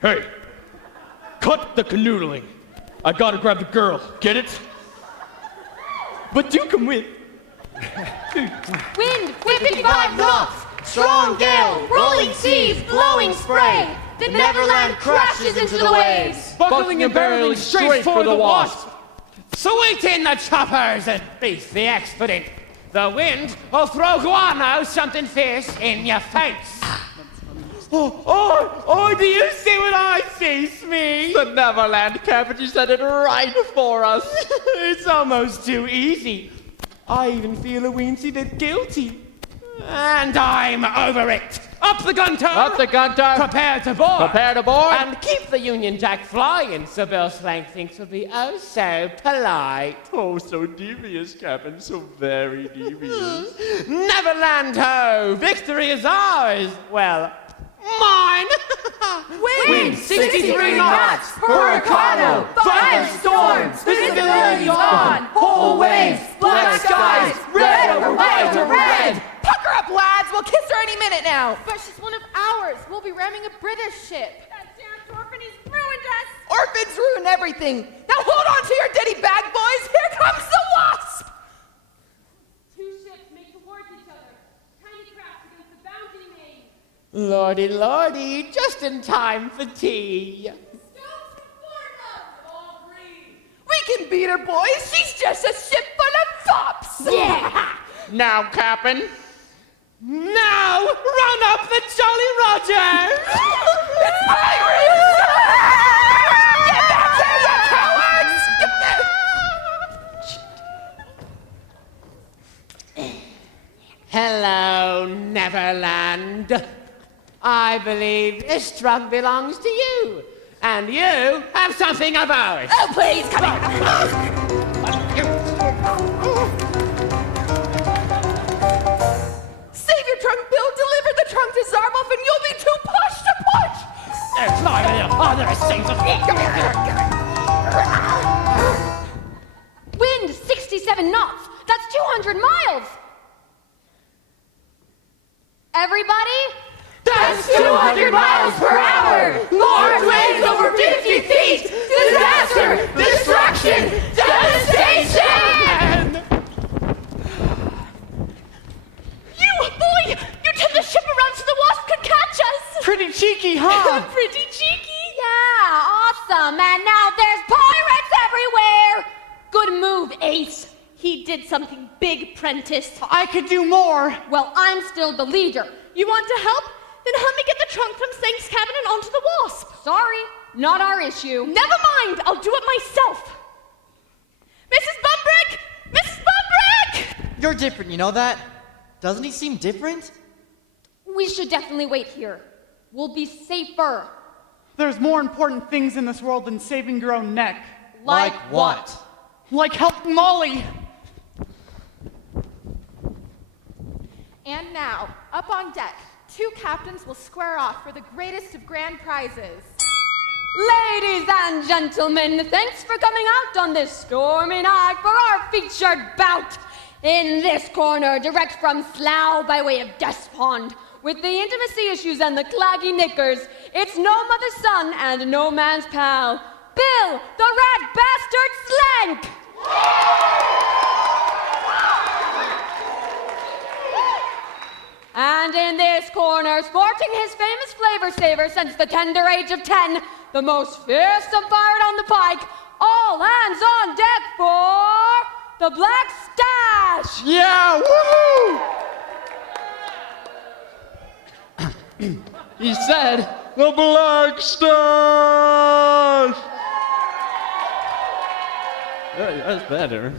Hey! Cut the canoodling! I gotta grab the girl, get it? But do come with. Wind 55 knots! Strong gale, rolling seas, blowing spray. The Neverland crashes into the waves. Buckling and barreling straight for the Wasp. Sweet in the choppers and beef the expedient. The wind will throw guano something fierce in your face. Oh, do you see what I see, Smee? The Neverland Captain, you said it right for us. It's almost too easy. I even feel a weensy bit guilty. And I'm over it. Up the gunter! Up the gunter! Prepare to board! Prepare to board! And keep the Union Jack flying, so Bill Slank thinks will be oh so polite. Oh, so devious, Captain, so very devious. Neverland ho! Victory is ours! Well, mine! Wind 63 knots, hurricano, violent storms, visibility on, whole waves, black skies, red over white over red. Pucker up, lads! We'll kiss her any minute now. But she's one of ours. We'll be ramming a British ship. That damn orphan has ruined us. Orphans ruin everything. Now hold on to your ditty bag, boys. Here comes the Wasp. Two ships make towards each other. Tiny crafts against the bounding main. Lordy, lordy, just in time for tea. We can beat her, boys. She's just a ship full of fops. Yeah. Now, Captain. Now, run up the Jolly Rodgers! It's pirates! Get back here, you cowards! Hello, Neverland. I believe this trunk belongs to you, and you have something of ours. Oh, please, come here. Save your trunk, Bill. Deliver the trunk to Zarmoff, and you'll be too push to push. There's not other things. Wind 67 knots. That's 200 miles. Everybody? That's 200 miles per hour. Large waves over 50 feet. Disaster, destruction, devastation. Boy, you turned the ship around so the Wasp could catch us! Pretty cheeky, huh? Pretty cheeky? Yeah, awesome. And now there's pirates everywhere! Good move, Ace. He did something big, Prentiss. I could do more. Well, I'm still the leader. You want to help? Then help me get the trunk from Slank's cabin and onto the Wasp. Sorry, not our issue. Never mind, I'll do it myself. Mrs. Bumbrake! Mrs. Bumbrake! You're different, you know that? Doesn't he seem different? We should definitely wait here. We'll be safer. There's more important things in this world than saving your own neck. Like what? Like helping Molly. And now, up on deck, two captains will square off for the greatest of grand prizes. Ladies and gentlemen, thanks for coming out on this stormy night for our featured bout. In this corner, direct from Slough by way of Despond, with the intimacy issues and the claggy knickers, it's no mother's son and no man's pal, Bill, the rat bastard Slank! And in this corner, sporting his famous flavor saver since the tender age of 10, the most fearsome pirate on the pike, all hands on deck for the Black Stache! Yeah, woohoo! He said, the Black Stache! That's better.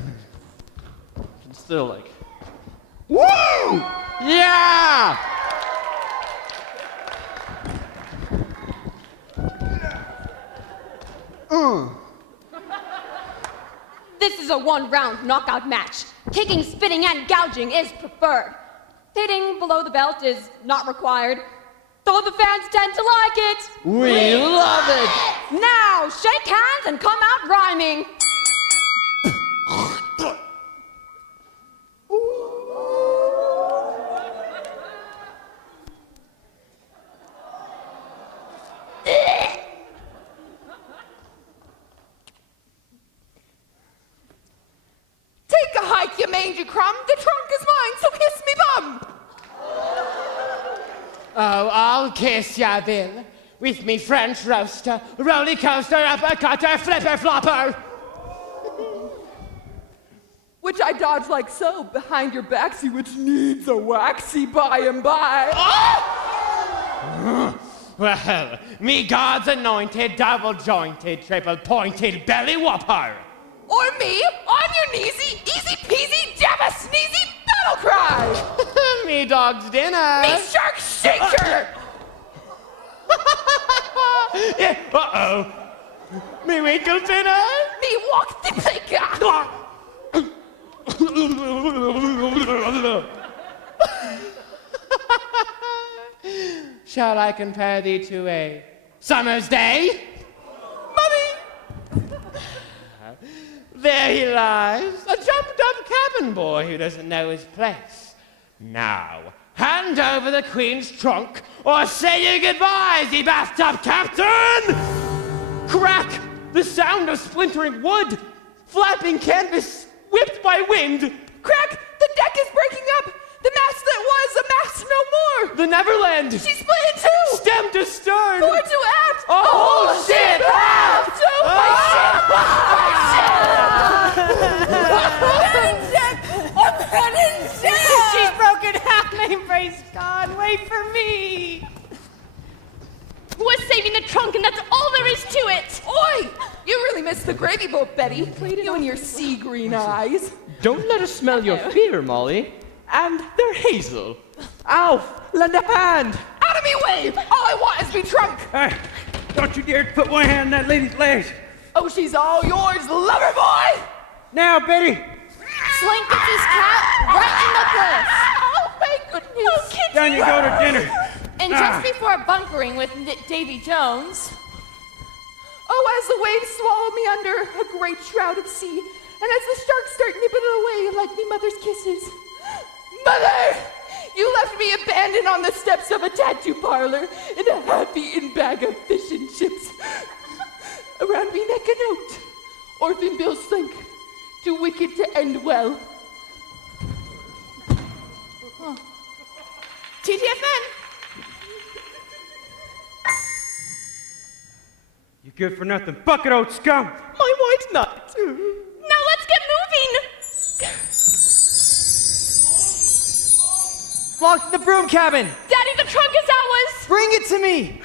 It's still like, woo! Yeah! This is a one-round knockout match. Kicking, spitting, and gouging is preferred. Hitting below the belt is not required, though the fans tend to like it. We love it! Now, shake hands and come out rhyming. Take a hike, you mangy crumb. The trunk is mine, so kiss me bum. Oh, I'll kiss ya, Bill. With me French roaster, roller coaster, uppercutter, flipper flopper. Which I dodge like so, behind your backsy, which needs a waxy by and by. Well, me God's anointed, double-jointed, triple-pointed belly whopper. Or me, on your kneesy, easy peasy, jabba sneezy battle cry. Me dog's dinner. Me shark shaker. Yeah, uh-oh. Me winkle dinner. Me walk the picker. Shall I compare thee to a summer's day? Mummy! There he lies, a jumped-up cabin boy who doesn't know his place. Now, hand over the Queen's trunk, or say your goodbyes, ye bathtub captain! Crack! The sound of splintering wood, flapping canvas, whipped by wind. Crack! The deck is breaking up! The mast that was a mast no more! The Neverland! She split in two! Stem to stern! Fore to aft! A whole ship aft! Oh, my ship! Abandoned ship! She's broken half, mainbrace gone. Wait for me. We're saving the trunk, and that's all there is to it. Oi! You really missed the gravy boat, Betty. You and your sea green eyes. Don't let us smell your fear, Molly. And they're hazel. Alf, lend a hand. Out of me way! All I want is me trunk. Hey, don't you dare put one hand on that lady's legs. Oh, she's all yours, lover boy! Now, Betty. Slank gets his cat right in the place. Oh, my goodness. Down you go to dinner. And just before bunkering with Davy Jones. Oh, as the waves swallow me under a great shroud of sea, and as the sharks start nipping it away like me mother's kisses. Mother! You left me abandoned on the steps of a tattoo parlor in a half-eaten bag of fish and chips. Around me neck a note. Orphan Bill Slank. Too wicked to end well. Oh. TTFN! You good for nothing bucket, old scum. My white knight. Now let's get moving! Lock the broom cabin! Daddy, the trunk is ours! Bring it to me!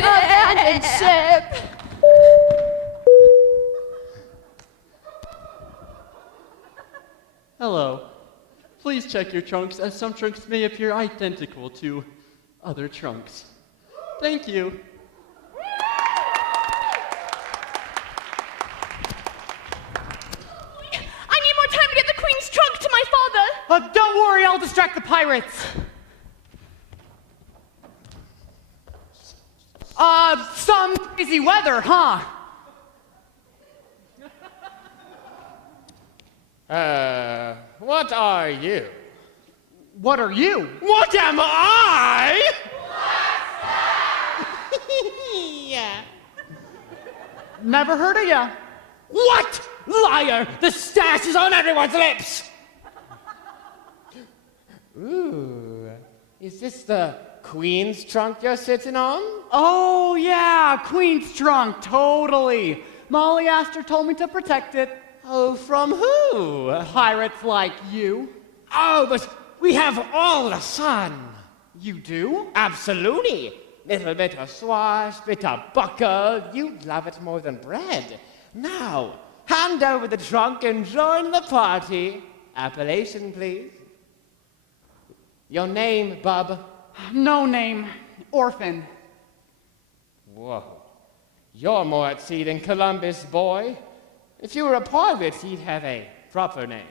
Abandoned ship! Hello. Please check your trunks, as some trunks may appear identical to other trunks. Thank you. I need more time to get the Queen's trunk to my father! Don't worry, I'll distract the pirates. Some crazy weather, huh? What are you? What are you? What am I? Yeah. Never heard of ya. What? Liar! The stash is on everyone's lips! Ooh, is this the Queen's trunk you're sitting on? Oh, yeah, Queen's trunk, totally. Molly Aster told me to protect it. Oh, from who? Pirates like you. Oh, but we have all the sun. You do? Absolutely. Little bit of swash, bit of buckle. You'd love it more than bread. Now, hand over the trunk and join the party. Appellation, please. Your name, bub? No name. Orphan. Whoa. You're more at sea than Columbus, boy. If you were a pirate, you'd have a proper name.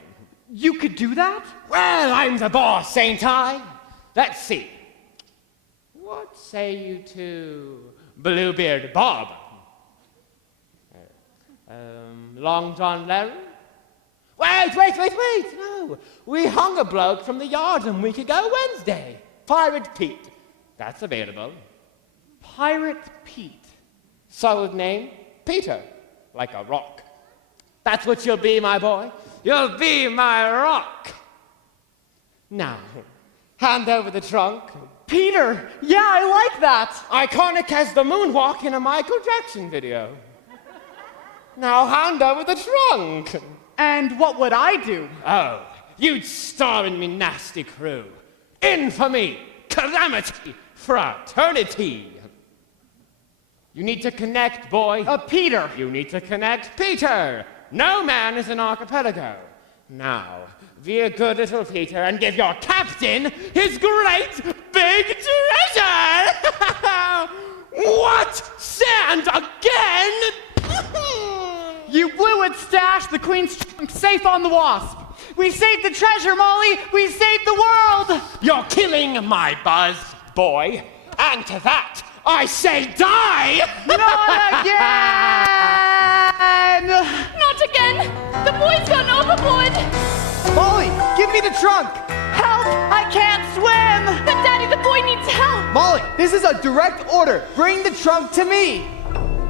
You could do that? Well, I'm the boss, ain't I? Let's see. What say you to Bluebeard Bob? Long John Larry? Wait! No, we hung a bloke from the yard a week ago Wednesday. Pirate Pete. That's available. Pirate Pete. Solid name, Peter, like a rock. That's what you'll be, my boy. You'll be my rock. Now, hand over the trunk. Peter! Yeah, I like that! Iconic as the moonwalk in a Michael Jackson video. Now hand over the trunk. And what would I do? Oh, you'd star in me nasty crew. Infamy, calamity, fraternity. You need to connect, boy. Peter. You need to connect, Peter. No man is an archipelago. Now, be a good little Peter and give your captain his great big treasure! What? Sand again? You blew it, Stache. The Queen's trunk safe on the Wasp. We saved the treasure, Molly. We saved the world. You're killing my buzz, boy. And to that, I say die! Not again! Not again! The boy's gone overboard! Molly, give me the trunk! Help! I can't swim! But Daddy, the boy needs help! Molly, this is a direct order. Bring the trunk to me.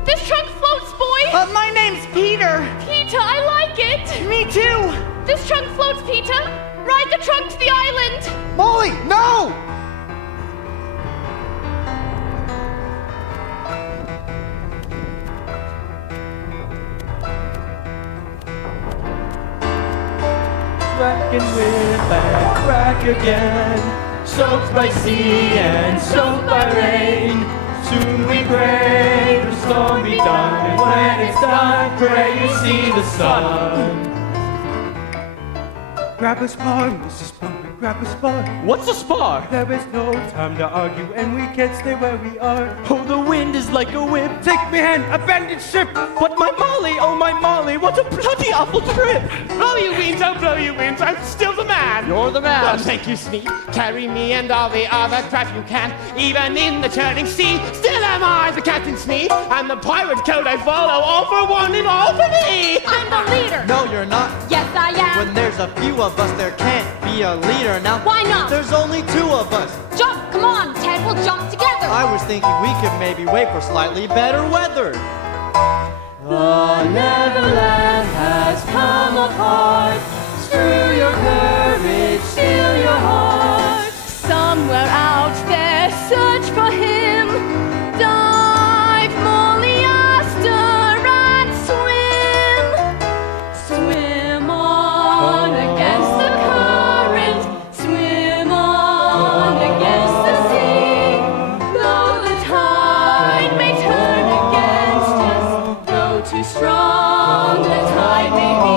This trunk floats, boy! My name's Peter. Peter, I like it! Me too! This trunk floats, Peter! Ride the trunk to the island! Molly, no! Crack and whip and crack again, soaked by sea and soaked by rain. Soon we pray the storm be done, and when it's done, pray you see the sun. Grab a spar, Mrs. Pumpkin, grab a spar. What's a spar? There is no time to argue, and we can't stay where we are. Oh, the wind is like a whip. Take me hand, abandoned ship. But my Molly, oh my Molly, what a bloody awful trip. Blow you winds, oh blow you winds, I'm still the man. You're the man. Well, thank you, Smee. Carry me and all the other craft you can, even in the churning sea. Still am I the Captain Smee, and the pirate code I follow, all for one and all for me. I'm the leader. No, you're not. Yes, I am. When there's a few of us, there can't be a leader. Now, why not? There's only two of us. Jump, come on, Ted, we'll jump together. I was thinking we could maybe wait for slightly better weather. The Neverland has come apart. Screw your courage, steal your heart. Somewhere out there, search for him. Dive, Molly, Aster, and swim. Swim on against the current. Swim on against the sea. Though the tide may turn against us, though too strong the tide may be.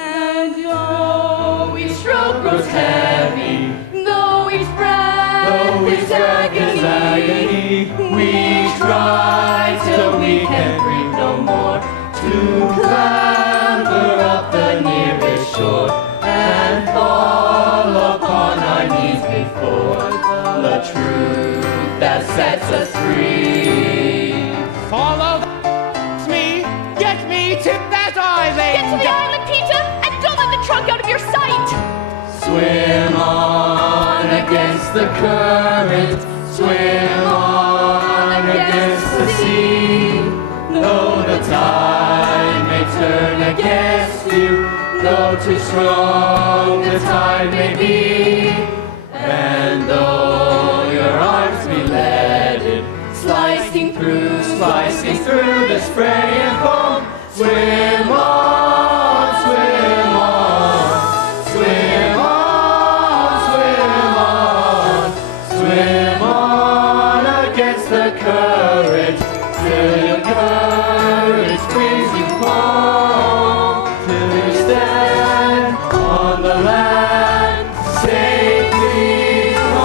And though each stroke grows heavy, though each breath is agony, we try till we can breathe no more to clamber up the nearest shore and fall upon our knees before the truth that sets us free. Follow Smee, get me to that island. Get to the island, Peter, and don't let the trunk out of your sight. Swim on against the current, swim on against the sea. Though the tide may turn against you, though too strong the tide may be, and though your arms be leaded, slicing through the spray and foam, swim on, swim on, swim on, swim on, swim on against the current, till your courage brings you home, till you stand on the land safely home.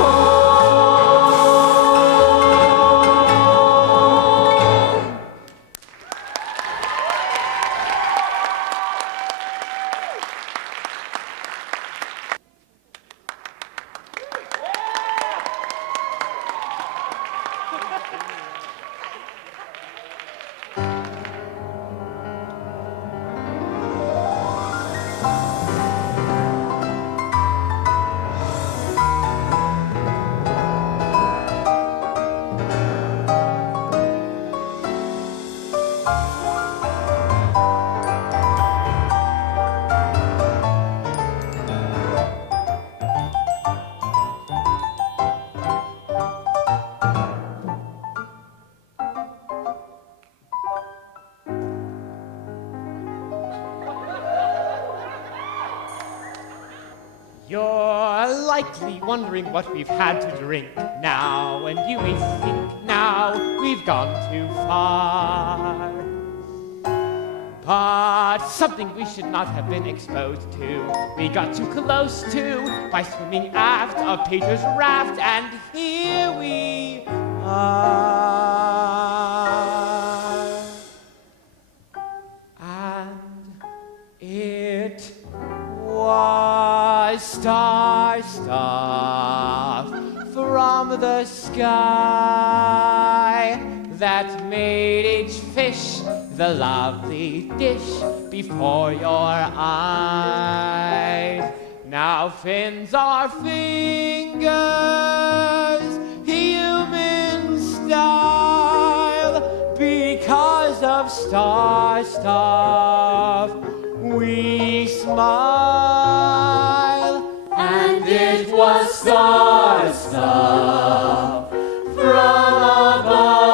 You're likely wondering what we've had to drink now, and you may think now we've gone too far. But something we should not have been exposed to, we got too close to by swimming aft of Peter's raft, and here we are. And it was star stuff from the sky that made each fish the lovely dish before your eyes. Now fins are fingers, human style, because of star stuff we smile. And it was star stuff from above.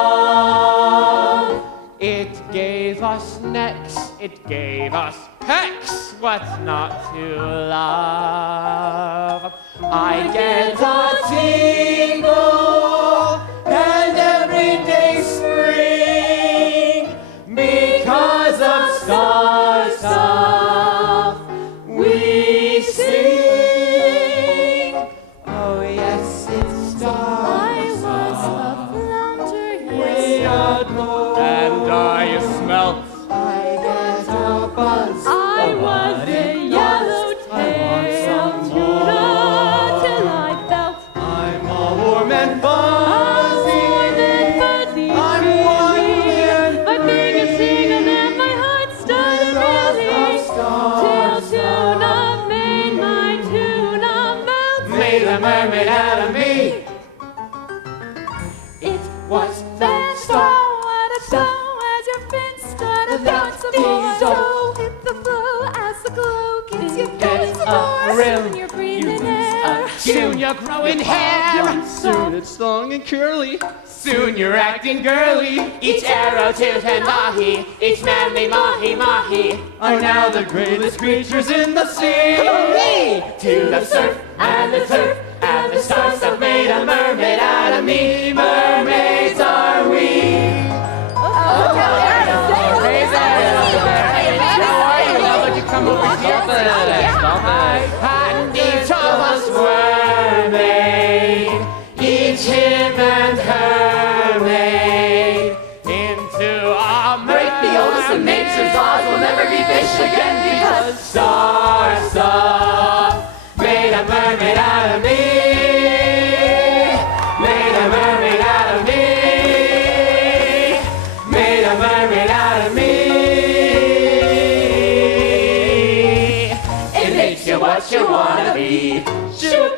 It gave us necks, it gave us pecs, what's not to love? I get a tingle and everyday spring because of star stuff we sing. Oh yes, it's star stuff. I was a flounder, yes, we adore. And I smelt. I get a buzz. I was a yellowtail tuna till I felt I'm all warm and fuzzy. I'm wondering. My fingers tingled and my heart started reeling till tuna made my tuna melt. Made a mermaid out of me. It was that star. As your fins started bouncing more, so hit the flow as the glow gets you going some more. Soon you're breathing air. Soon you're growing hair. Soon it's long and curly. Soon you're acting girly. Each arrow, tooth, and mahi, each manly mahi are now the greatest creatures in the sea. Hooray! To the surf and the turf and the stars have made a mermaid out of me. Mermaids are we. Come over here, and each of us were made, each him and her made, into a mermaid. The oldest of nature's laws will never be fish again because star stuff made a mermaid out of me. Made a mermaid out of me. Made a mermaid out of me. What you wanna be? Shoot!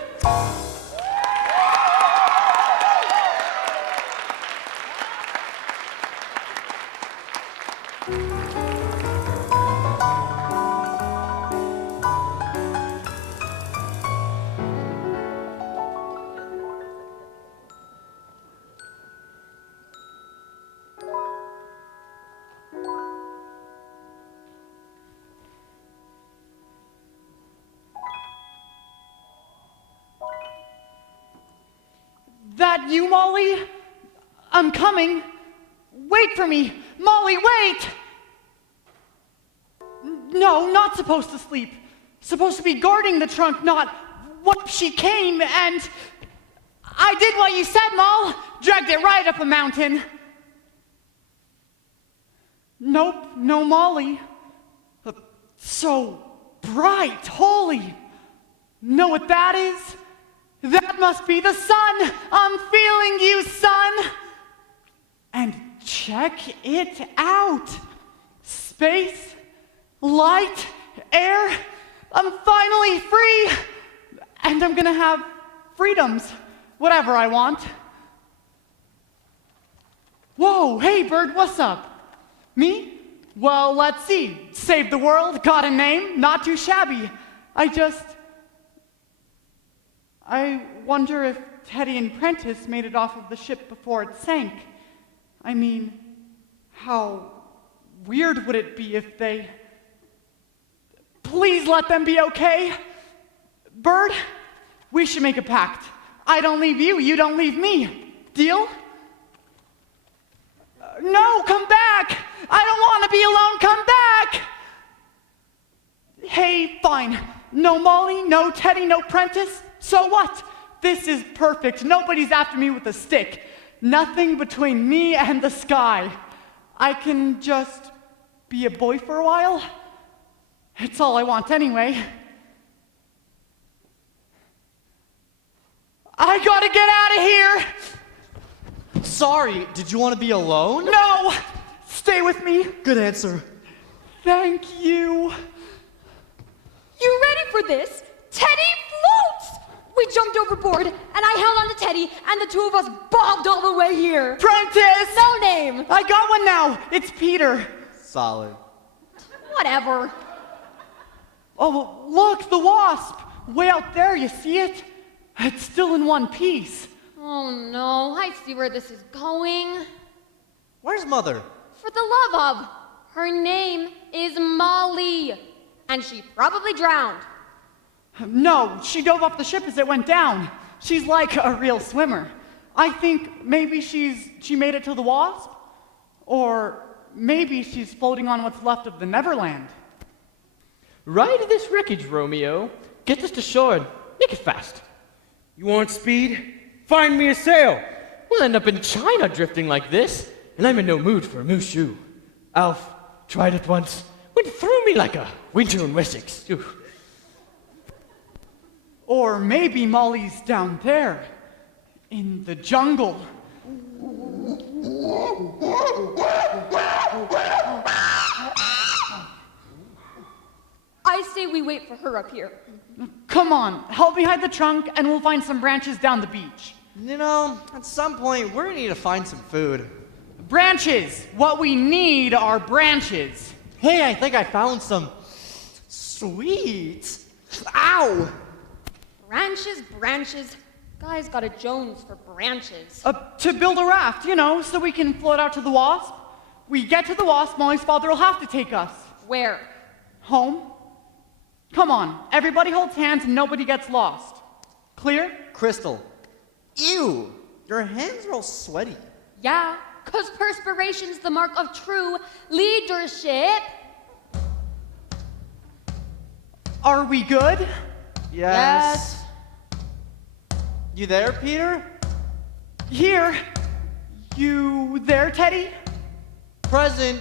That you, Molly? I'm coming. Wait for me. Molly, wait! No, not supposed to sleep. Supposed to be guarding the trunk, not what she came, and I did what you said, Moll. Dragged it right up a mountain. Nope, no Molly. So bright, holy. Know what that is? That must be the sun. I'm feeling you, son. And check it out. Space, light, air. I'm finally free. And I'm gonna have freedoms, whatever I want. Whoa, hey Byrd, what's up? Me? Well, let's see. Saved the world, got a name, not too shabby. I wonder if Teddy and Prentiss made it off of the ship before it sank. I mean, how weird would it be if they... Please let them be okay. Byrd, we should make a pact. I don't leave you, you don't leave me. Deal? No, come back! I don't want to be alone, come back! Hey, fine. No Molly, no Teddy, no Prentiss. So what? This is perfect. Nobody's after me with a stick. Nothing between me and the sky. I can just be a boy for a while. It's all I want anyway. I gotta get out of here! Sorry, did you want to be alone? No! Stay with me. Good answer. Thank you. You ready for this? Teddy floats! We jumped overboard, and I held on to Teddy, and the two of us bobbed all the way here. Prentiss! No name. I got one now. It's Peter. Solid. Whatever. Oh, look, the wasp. Way out there, you see it? It's still in one piece. Oh no, I see where this is going. Where's Mother? For the love of, her name is Molly, and she probably drowned. No, she dove off the ship as it went down. She's like a real swimmer. I think maybe she made it to the wasp, or maybe she's floating on what's left of the Neverland. Right this wreckage, Romeo. Get this to shore and make it fast. You want speed? Find me a sail. We'll end up in China drifting like this, and I'm in no mood for a moose shoe. Alf tried it once, went through me like a winter in Wessex. Ooh. Or maybe Molly's down there, in the jungle. I say we wait for her up here. Come on, help me hide the trunk and we'll find some branches down the beach. You know, at some point, we're gonna need to find some food. Branches! What we need are branches. Hey, I think I found some sweets. Ow! Branches. Guy's got a Jones for branches. To build a raft, you know, so we can float out to the wasp. We get to the wasp, Molly's father will have to take us. Where? Home. Come on, everybody holds hands and nobody gets lost. Clear? Crystal. Ew! Your hands are all sweaty. Yeah, 'cause perspiration's the mark of true leadership. Are we good? Yes. You there, Peter? Here. You there, Teddy? Present.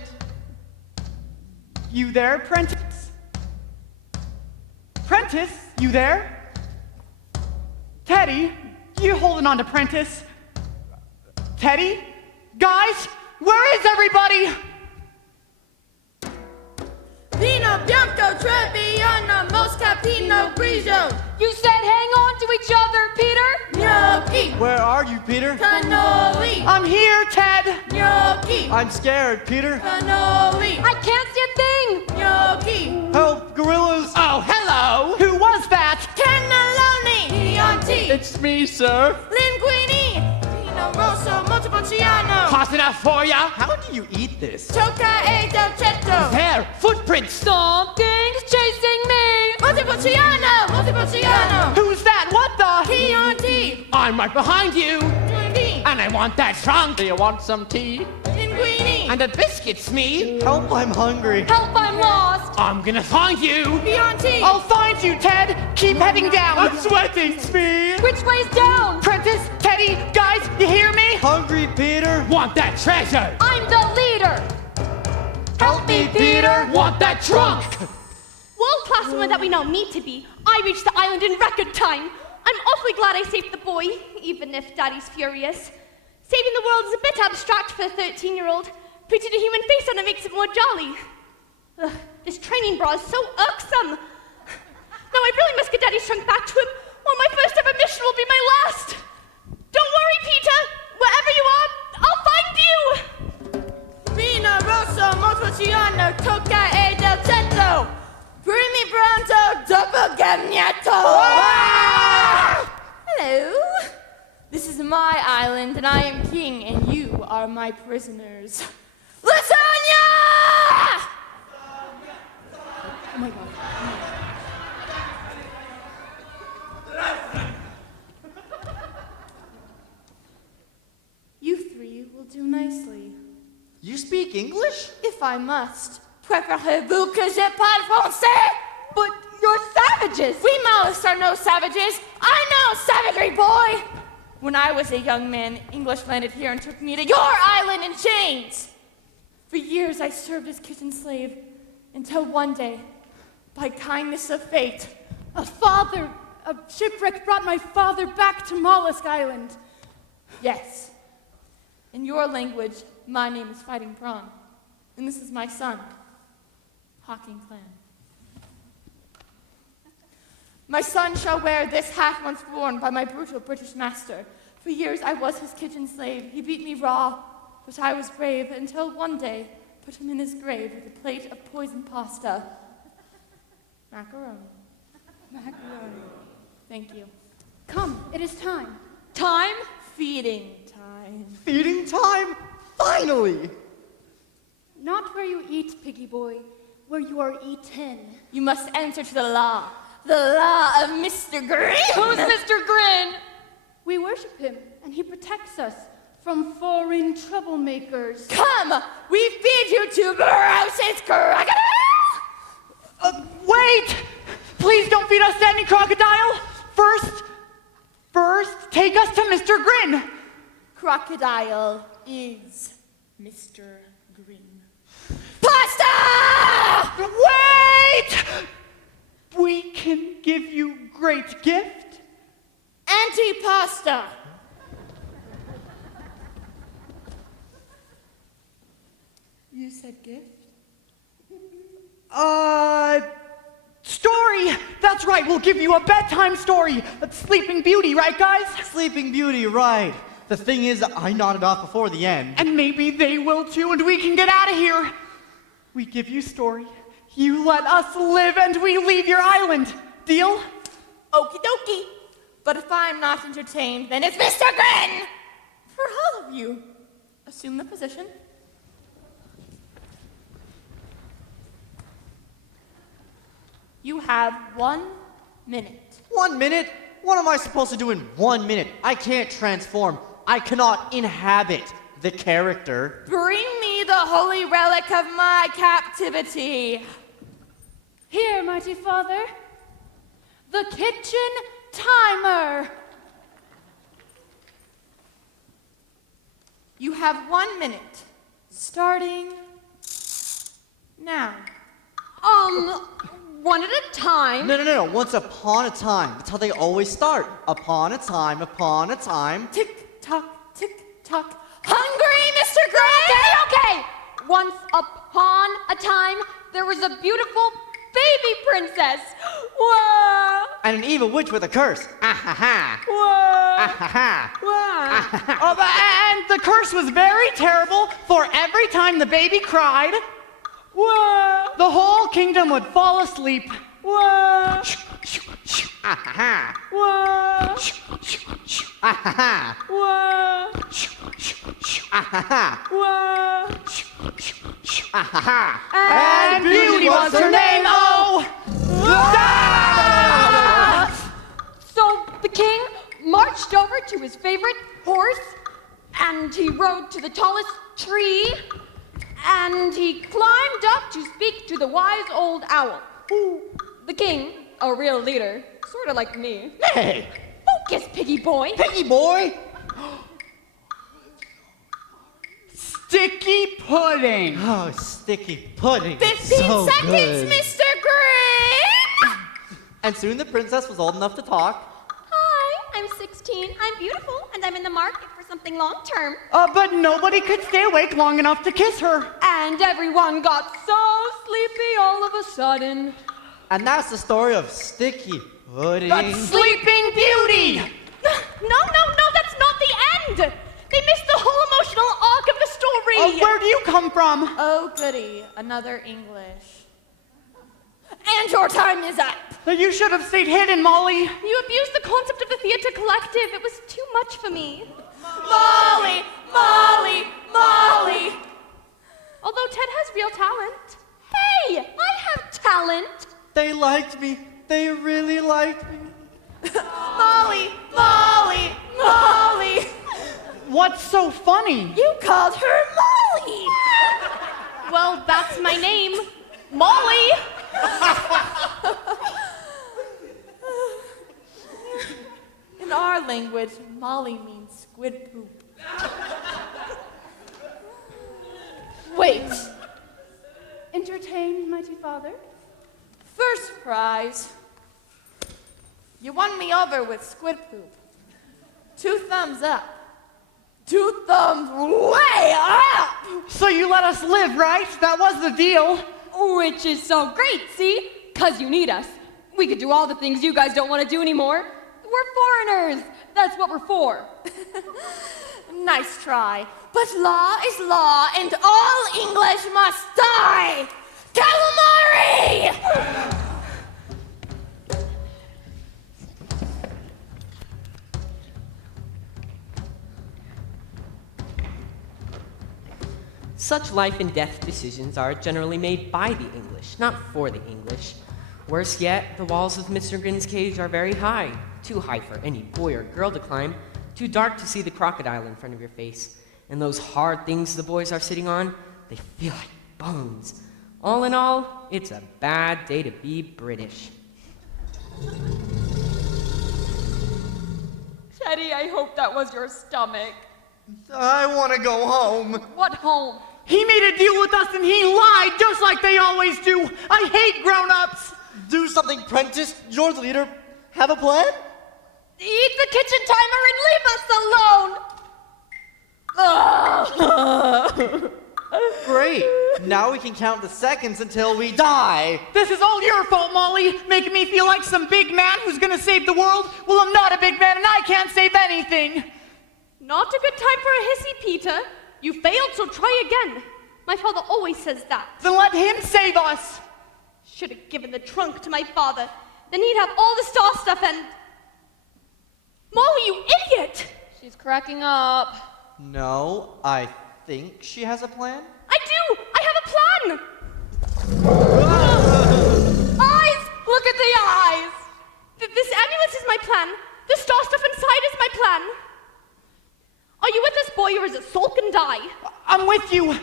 You there, Prentiss? Prentiss, you there? Teddy, you holding on to Prentiss? Teddy? Guys, where is everybody? Vino Bianco, Treviano, Moscatino, Grigio. You said hang on to each other, Peter? Gnocchi. Where are you, Peter? Cannoli. I'm here, Ted. Gnocchi. I'm scared, Peter. Cannoli. I can't see a thing. Gnocchi. Help, gorillas! Oh, hello! Who was that? Cannelloni. Chianti. It's me, sir. Linguini. Vino Rosso, Montepulciano. Hot enough for ya? How do you eat this? Tocca e dolcetto. There, footprints! Something's chasing me. Montepulciano. Who's that? What the? Chianti. I'm right behind you, Linguini. and I want that trunk. Do you want some tea? Linguini. And a biscuit, Smee. Help, I'm hungry. Help, I'm lost. I'm gonna find you. Chianti. I'll find you, Ted. Keep heading down. I'm sweating, Smee. Which way's down? Prentiss, Teddy, guys, you hear me? Hungry, Peter. Want that treasure. I'm the leader. Help me, Peter. Want that trunk. World-class swimmer that we now need to be, I reached the island in record time. I'm awfully glad I saved the boy, even if Daddy's furious. Saving the world is a bit abstract for a 13-year-old. Putting a human face on it makes it more jolly. Ugh, this training bra is so irksome. Now I really must get Daddy's trunk back to him, or my first ever mission will be my last. Don't worry, Peter. Wherever you are, I'll find you. Vino Rosso, Montepulciano, Tocca e dolcetto. Primi pronto, doppelgagnetto. Hello. This is my island, and I am king, and you are my prisoners. Lasagna! Oh my god. speak English? If I must. Préférez-vous que je parle français? But you're savages! We Maoists are no savages. I know savagery, boy! When I was a young man, English landed here and took me to your island in chains. For years I served as kitchen slave, until one day, by kindness of fate, A shipwreck brought my father back to Mollusk Island. Yes. In your language, my name is Fighting Prawn, and this is my son, Hawking Clam. My son shall wear this hat once worn by my brutal British master. For years I was his kitchen slave. He beat me raw, but I was brave until one day put him in his grave with a plate of poisoned pasta. Macaroni. Macaroni. Thank you. Come, it is time. Time? Feeding time. Feeding time? Finally! Not where you eat, piggy boy, where you are eaten. You must answer to the law. The law of Mr. Grin. Who's Mr. Grin? We worship him, and he protects us from foreign troublemakers. Come! We feed you to Browse's crocodile! Wait! Please don't feed us to any crocodile! First, take us to Mr. Grin! Crocodile is Mr. Grin. Pasta! Wait! We can give you great gift. Antipasta. You said gift? Story! That's right, we'll give you a bedtime story. Sleeping Beauty, right, guys? Sleeping Beauty, right. The thing is, I nodded off before the end. And maybe they will too, and we can get out of here. We give you story. You let us live, and we leave your island. Deal? Okie dokie. But if I'm not entertained, then it's Mr. Grin! For all of you. Assume the position. You have 1 minute. 1 minute? What am I supposed to do in 1 minute? I can't transform. I cannot inhabit the character. Bring me the holy relic of my captivity. Here, mighty father, the kitchen timer. You have 1 minute, starting now. One at a time? No. Once upon a time. That's how they always start. Upon a time, upon a time. Tick tock, hungry, Mr. Gray? Okay. Once upon a time, there was a beautiful baby princess. Whoa! And an evil witch with a curse. Ah ha ha. Whoa! Ah ha ha. And the curse was very terrible, for every time the baby cried, whoa, the whole kingdom would fall asleep. Whoa! Ah ha ha. Whoa! Ah ha ha. Whoa! Ah ha ha. Whoa! Ah ha ha. And Beauty was her name, oh! So the king marched over to his favorite horse, and he rode to the tallest tree, and he climbed up to speak to the wise old owl. The king, a real leader, sort of like me. Hey! Focus, piggy boy! Piggy boy! Sticky pudding! Oh, sticky pudding. 15 so seconds, good. Mr. Grin! And soon the princess was old enough to talk. Hi, I'm 16, I'm beautiful, and I'm in the market for something long-term. But nobody could stay awake long enough to kiss her. And everyone got so sleepy all of a sudden. And that's the story of Sticky Pudding. That's Sleeping Beauty! No, that's not the end! They missed the whole emotional arc of the story! Where do you come from? Oh, goody. Another English. And your time is up. You should have stayed hidden, Molly. You abused the concept of the theater collective. It was too much for me. Molly! Although Ted has real talent. Hey, I have talent. They liked me. They really liked me. Molly! What's so funny? You called her Molly! Well, that's my name. Molly! In our language, Molly means squid poop. Wait. Entertained, mighty father? First prize. You won me over with squid poop. 2 thumbs up. 2 thumbs way up! So you let us live, right? That was the deal. Which is so great, see? 'Cause you need us. We could do all the things you guys don't want to do anymore. We're foreigners. That's what we're for. Nice try. But law is law, and all English must die! Calamari! Such life and death decisions are generally made by the English, not for the English. Worse yet, the walls of Mr. Grin's cage are very high. Too high for any boy or girl to climb. Too dark to see the crocodile in front of your face. And those hard things the boys are sitting on, they feel like bones. All in all, it's a bad day to be British. Teddy, I hope that was your stomach. I want to go home. What home? He made a deal with us and he lied, just like they always do. I hate grown-ups. Do something, Prentiss. You're the leader. Have a plan? Eat the kitchen timer and leave us alone! Great. Now we can count the seconds until we die. This is all your fault, Molly. Making me feel like some big man who's gonna save the world. Well, I'm not a big man and I can't save anything. Not a good time for a hissy, Peter. You failed, so try again. My father always says that. Then let him save us. Should have given the trunk to my father. Then he'd have all the star stuff and... Molly, you idiot! She's cracking up. No, I think she has a plan. I do! I have a plan! Eyes! Look at the eyes! This amulet is my plan. The star stuff inside is my plan. Are you with us, boy, or is it sulk and die? I'm with you.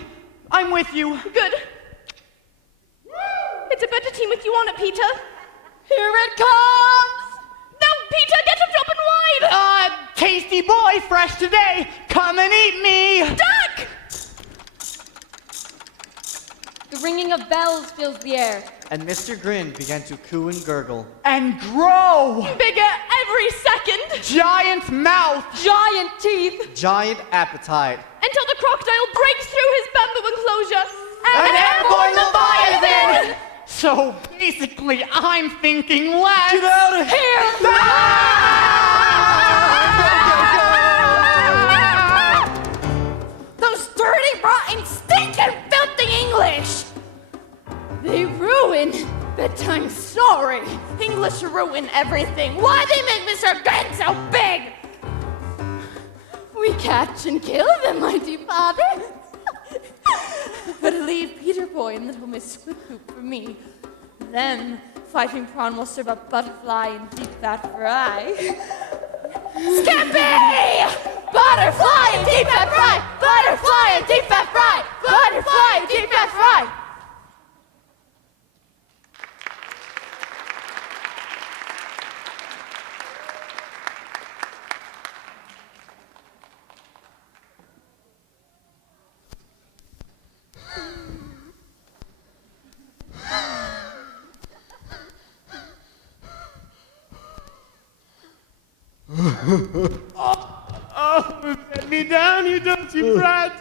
I'm with you. Good. It's a better team with you on it, Peter. Here it comes! Now, Peter, get up, jump and wide! Tasty boy, fresh today. Come and eat me. Duck! The ringing of bells fills the air. And Mr. Grin began to coo and gurgle. And grow. Bigger every second. Giant mouth. Giant teeth. Giant appetite. Until the crocodile breaks through his bamboo enclosure. An airborne Leviathan! So basically, I'm thinking less. Get out of here! Those dirty, rotten, stinking, filthy English! They ruin bedtime story. English ruin everything. Why they make Mr. Grin so big? We catch and kill them, mighty father. But leave Peter Boy and little Miss Squidpoop for me. Then Fighting Prawn will serve up butterfly and deep fat fry. Skippy! Butterfly and deep fat fry! Butterfly and deep fat fry! Butterfly and deep fat fry! Set me down, you dirty brat.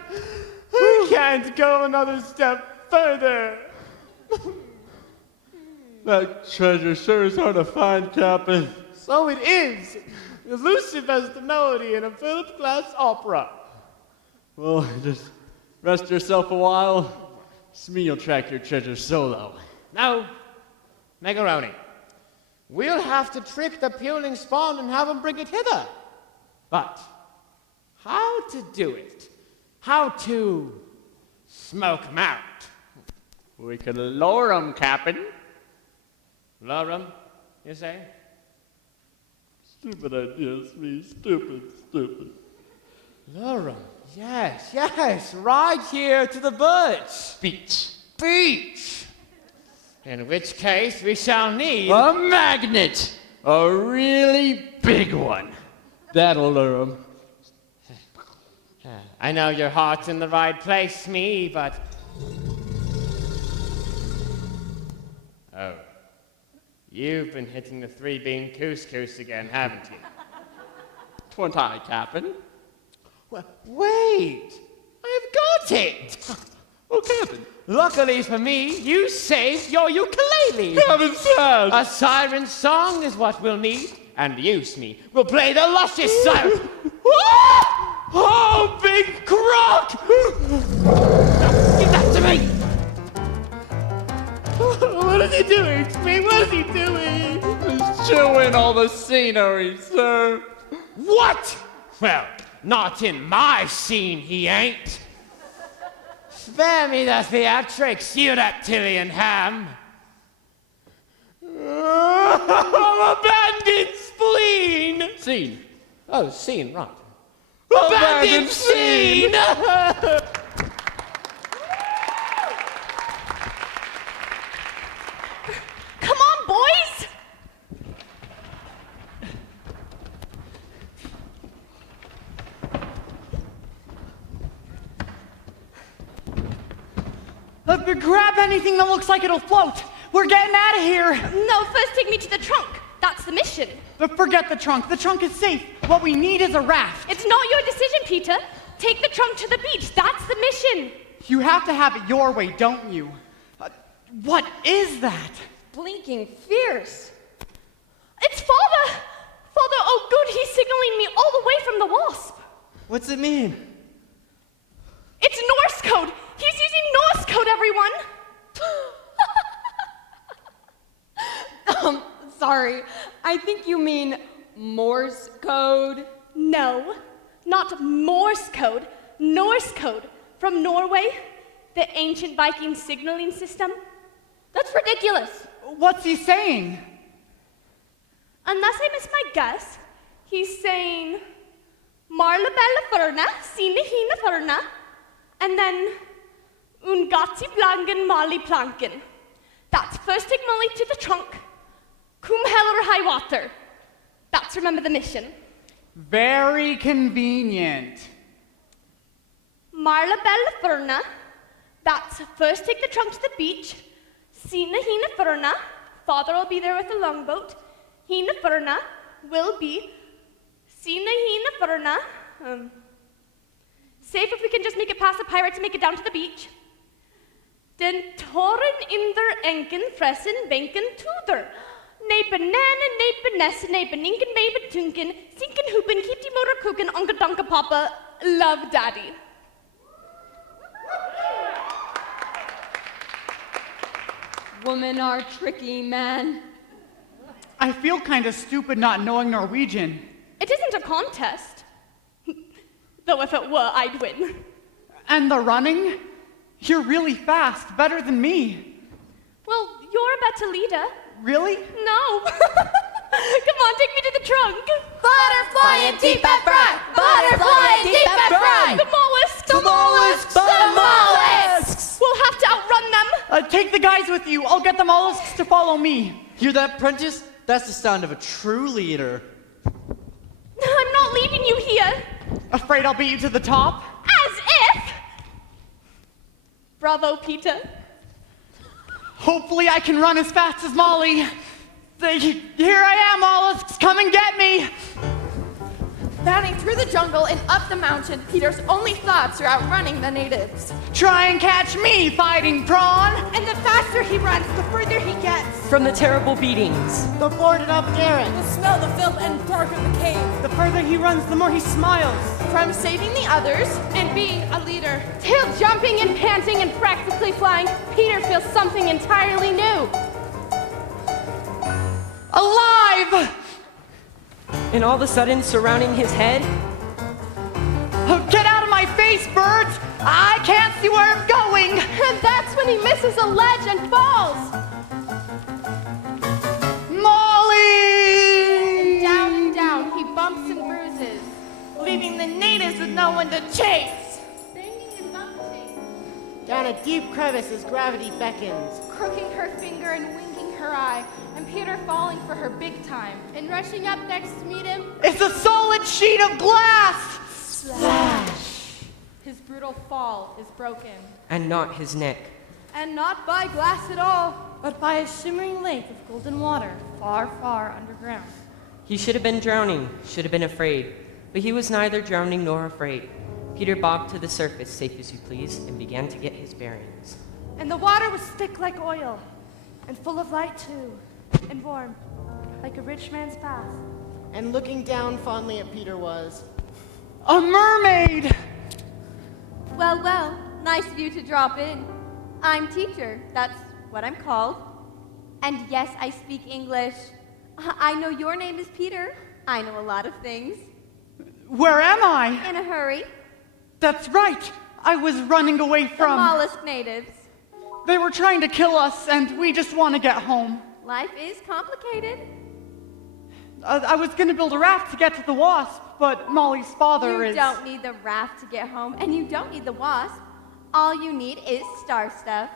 I can't go another step further. That treasure sure is hard to find, Captain. So it is. Elusive as the melody in a Philip Glass opera. Well, just rest yourself a while. Smee will track your treasure solo. No, Macaroni. We'll have to trick the puling spawn and have him bring it hither. But how to do it? How to smoke him out? We could lure him, Captain. Lure him, you say? Stupid idea, Smee. Stupid. Lure him, Yes, right here to the beach. Beach! In which case we shall need... A magnet! A really big one. That'll lure 'em. I know your heart's in the right place, Smee, but... Oh. You've been hitting the three-beam couscous again, haven't you? 'Twant I, Captain. Wait! I've got it! Oh, Captain. Luckily for me, you saved your ukulele! Heaven says! A siren song is what we'll need, and you, Smee, will play the luscious siren... Oh, big croc! Give that to me! What is he doing, Smee? What is he doing? He's chewing all the scenery, sir. What? Well, not in my scene, he ain't. Spare me the theatrics, you reptilian ham. Abandoned spleen! Scene. Oh, scene, right. Abandoned scene! Come on, boys! Grab anything that looks like it'll float. We're getting out of here. No, first take me to the trunk. That's the mission. But forget the trunk. The trunk is safe. What we need is a raft. It's not your decision, Peter. Take the trunk to the beach. That's the mission. You have to have it your way, don't you? What is that? Blinking fierce. It's Father! Father, oh good, he's signaling me all the way from the wasp. What's it mean? It's Norse code. He's using Norse code, everyone. Sorry. I think you mean Morse code. No, not Morse code. Norse code. From Norway, the ancient Viking signaling system. That's ridiculous. What's he saying? Unless I miss my guess, he's saying Marla Bella Furna, Sine Hina Furna, and then Ungati Blangen Mali Planken. That's first take Molly to the trunk. Cum hell or high water. That's remember the mission. Very convenient. Marla Bella Furna. That's first take the trunk to the beach. Sina Hina Furna. Father will be there with the longboat. Hina Furna will be Sina Hina Furna. Safe if we can just make it past the pirates and make it down to the beach. Den toren inder enken fressen benken tuder. Ne banana, ne banessa, ne beninken, ne betunken, sinken hoopen, kitty motor cookin, unka donka papa, love daddy. Women are tricky, man. I feel kind of stupid not knowing Norwegian. It isn't a contest. Though if it were, I'd win. And the running? You're really fast, better than me. Well, you're a better leader. Really? No. Come on, take me to the trunk. Butterfly and deep and fried. Butterfly and deep and fried. The mollusks. The mollusks. The mollusks. We'll have to outrun them. Take the guys with you. I'll get the mollusks to follow me. Hear that, Prentiss? That's the sound of a true leader. I'm not leaving you here. Afraid I'll beat you to the top? As if. Bravo, Peter. Hopefully I can run as fast as Molly. Here I am, mollusks. Come and get me. Bounding through the jungle and up the mountain, Peter's only thoughts are outrunning the natives. Try and catch me, fighting Prawn. And the faster he runs, the further he gets. From the terrible beatings. The boarded up garret. The smell, the filth, and dark of the cave. The further he runs, the more he smiles. From saving the others and being a leader. Till jumping and panting and practically flying, Peter feels something entirely new. Alive! And all of a sudden, surrounding his head... Get out of my face, birds! I can't see where I'm going! And that's when he misses a ledge and falls! Molly! Down and down, he bumps and bruises, leaving the natives with no one to chase. Banging and bumping. Down a deep crevice as gravity beckons. Crooking her finger and winking her eye, and Peter falling for her big time. And rushing up next to meet him. It's a solid sheet of glass! Slash! His brutal fall is broken. And not his neck. And not by glass at all, but by a shimmering lake of golden water, far, far underground. He should have been drowning, should have been afraid. But he was neither drowning nor afraid. Peter bobbed to the surface, safe as you please, and began to get his bearings. And the water was thick like oil, and full of light too, and warm, like a rich man's bath. And looking down fondly at Peter was... A mermaid! Well, well, nice of you to drop in. I'm teacher, that's what I'm called. And yes, I speak English. I know your name is Peter. I know a lot of things. Where am I? In a hurry. That's right. I was running away from... The mollusk natives. They were trying to kill us, and we just want to get home. Life is complicated. I was going to build a raft to get to the wasp, but Molly's father is... You don't need the raft to get home, and you don't need the wasp. All you need is star stuff.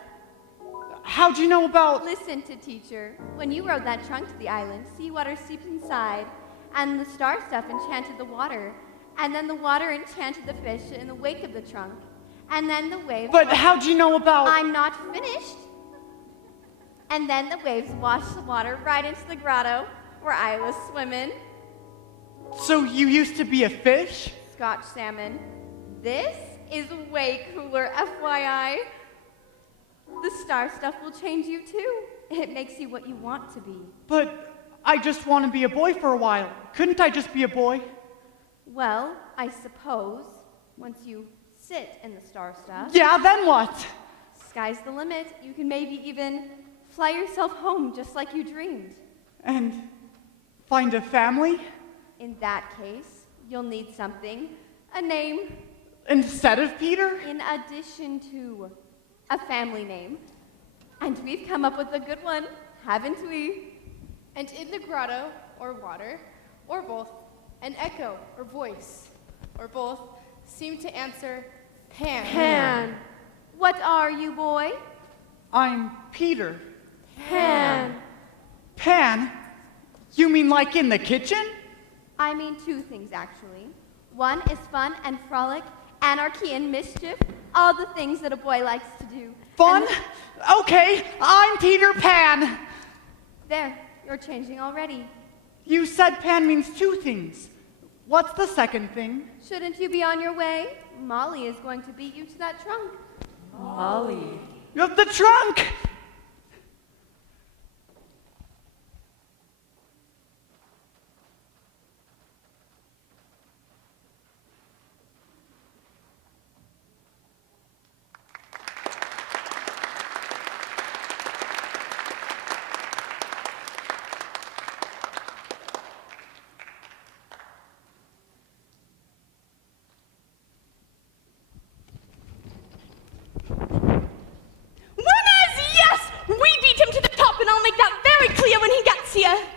How'd you know about... Listen to teacher. When you rode that trunk to the island, seawater seeped inside, and the star stuff enchanted the water, and then the water enchanted the fish in the wake of the trunk, and then the waves... But how'd you know about... I'm not finished. And then the waves washed the water right into the grotto where I was swimming. So you used to be a fish? Scotch salmon. This is way cooler, FYI. The star stuff will change you too. It makes you what you want to be. But I just want to be a boy for a while. Couldn't I just be a boy? Well, I suppose, once you sit in the star stuff... Yeah, then what? Sky's the limit. You can maybe even fly yourself home just like you dreamed. And find a family? In that case, you'll need something. A name. Instead of Peter? In addition to a family name. And we've come up with a good one, haven't we? And in the grotto, or water, or both, an echo, or voice, or both, seemed to answer, Pan. Pan. What are you, boy? I'm Peter. Pan. Pan? You mean like in the kitchen? I mean two things, actually. One is fun and frolic, anarchy and mischief, all the things that a boy likes to do. Fun? Okay, I'm Peter Pan. There, you're changing already. You said Pan means two things. What's the second thing? Shouldn't you be on your way? Molly is going to beat you to that trunk. Molly? The trunk!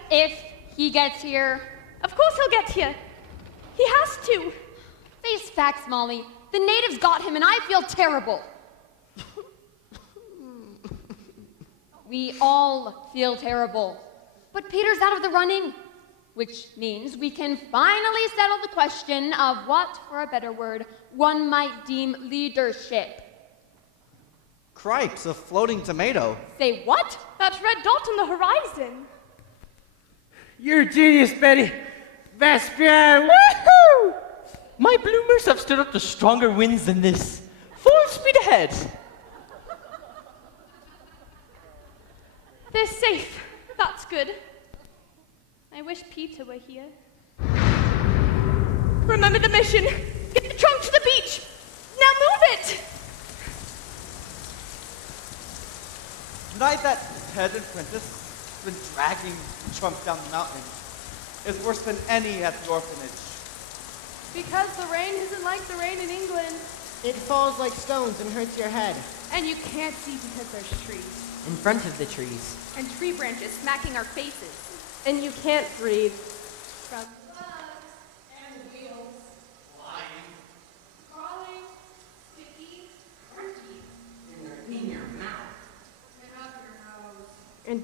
If he gets here. Of course he'll get here. He has to. Face facts, Molly. The natives got him and I feel terrible. We all feel terrible. But Peter's out of the running. Which means we can finally settle the question of what, for a better word, one might deem leadership. Cripes, a floating tomato. Say what? That red dot on the horizon. You're a genius, Betty. Vespian, woohoo! My bloomers have stood up to stronger winds than this. Full speed ahead. They're safe. That's good. I wish Peter were here. Remember the mission. Get the trunk to the beach. Now move it! Tonight that peasant Prentiss been dragging the trunk down the mountain is worse than any at the orphanage. Because the rain isn't like the rain in England. It falls like stones and hurts your head. And you can't see because there's trees. In front of the trees. And tree branches smacking our faces. And you can't breathe. From bugs and wheels. Flying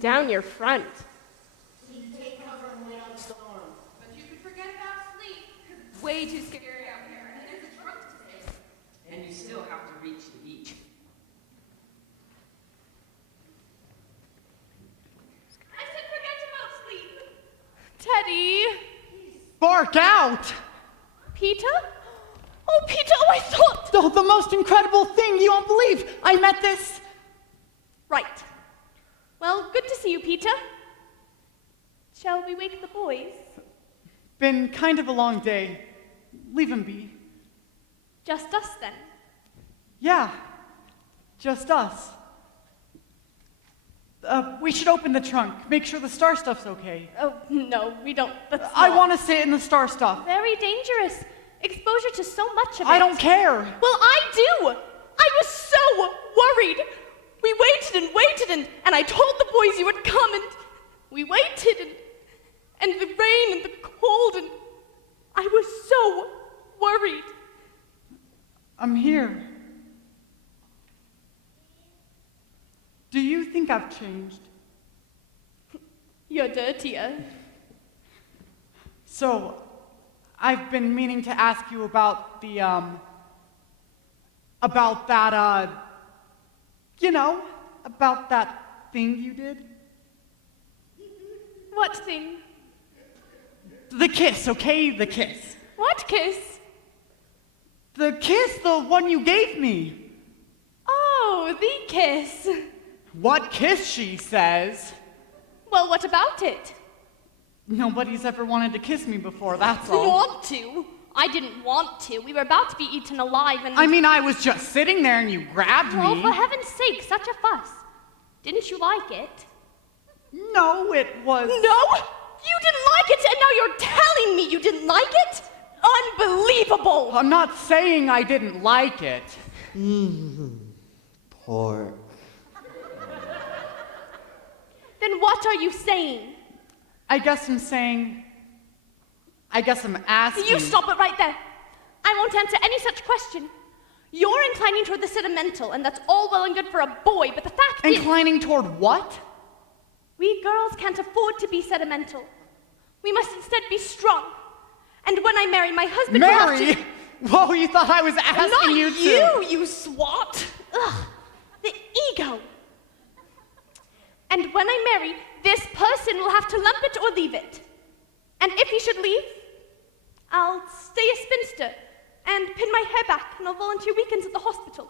down your front. So you take cover and wait on storm. But you could forget about sleep, 'cause it's way too scary out here, and it is a trunk to take. And you still have to reach the beach. I said forget about sleep. Teddy. Bark out! Peter? Oh, Peter, oh, I thought. Oh, the most incredible thing, you won't believe. I met this. Right. Well, good to see you, Peter. Shall we wake the boys? Been kind of a long day. Leave him be. Just us, then. Yeah, just us. We should open the trunk, make sure the star stuff's okay. Oh, no, we don't. I want to sit in the star stuff. Very dangerous. Exposure to so much of it. I don't care. Well, I do. I was so worried. We waited, and I told the boys you would come, and we waited, and the rain and the cold, and I was so worried. I'm here. Do you think I've changed? You're dirtier. So, I've been meaning to ask you about the, about that, about that thing you did. What thing? The kiss, okay? The kiss. What kiss? The kiss, the one you gave me. Oh, the kiss. What kiss, she says. Well, what about it? Nobody's ever wanted to kiss me before, that's all. Want to? I didn't want to. We were about to be eaten alive and... I mean, I was just sitting there and you grabbed Oh, me. for heaven's sake, such a fuss. Didn't you like it? No, it was... No? You didn't like it, and now you're telling me you didn't like it? Unbelievable! I'm not saying I didn't like it. Pork. Then what are you saying? I guess I'm asking... You stop it right there. I won't answer any such question. You're inclining toward the sentimental, and that's all well and good for a boy, but the fact is... Inclining toward what? We girls can't afford to be sentimental. We must instead be strong. And when I marry, my husband will have Mary? to... Whoa, you thought I was asking Not you to... you swat! Ugh, the ego. And when I marry, this person will have to lump it or leave it. And if he should leave, I'll stay a spinster and pin my hair back, and I'll volunteer weekends at the hospital.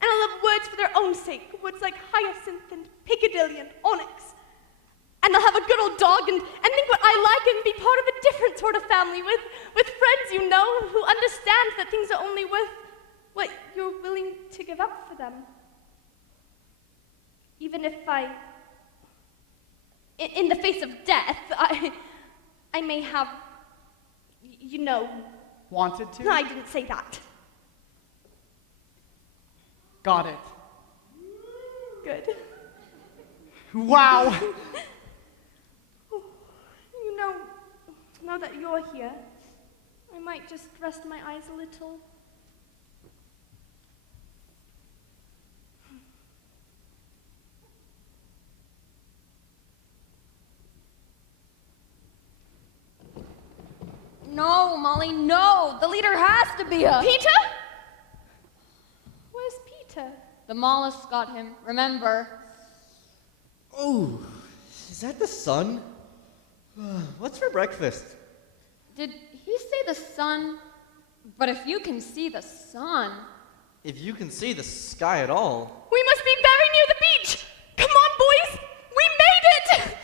And I'll have words for their own sake, words like hyacinth and Piccadilly and onyx. And I'll have a good old dog and think what I like and be part of a different sort of family with friends you know who understand that things are only worth what you're willing to give up for them. Even if in the face of death, I may have, Wanted to? No, I didn't say that. Got it. Good. Wow. Now that you're here, I might just rest my eyes a little. No, Molly, no! The leader has to be a... Peter? Where's Peter? The mollusk got him, remember? Oh, is that the sun? What's for breakfast? Did he say the sun? But if you can see the sun... If you can see the sky at all. We must be very near the beach! Come on, boys! We made it!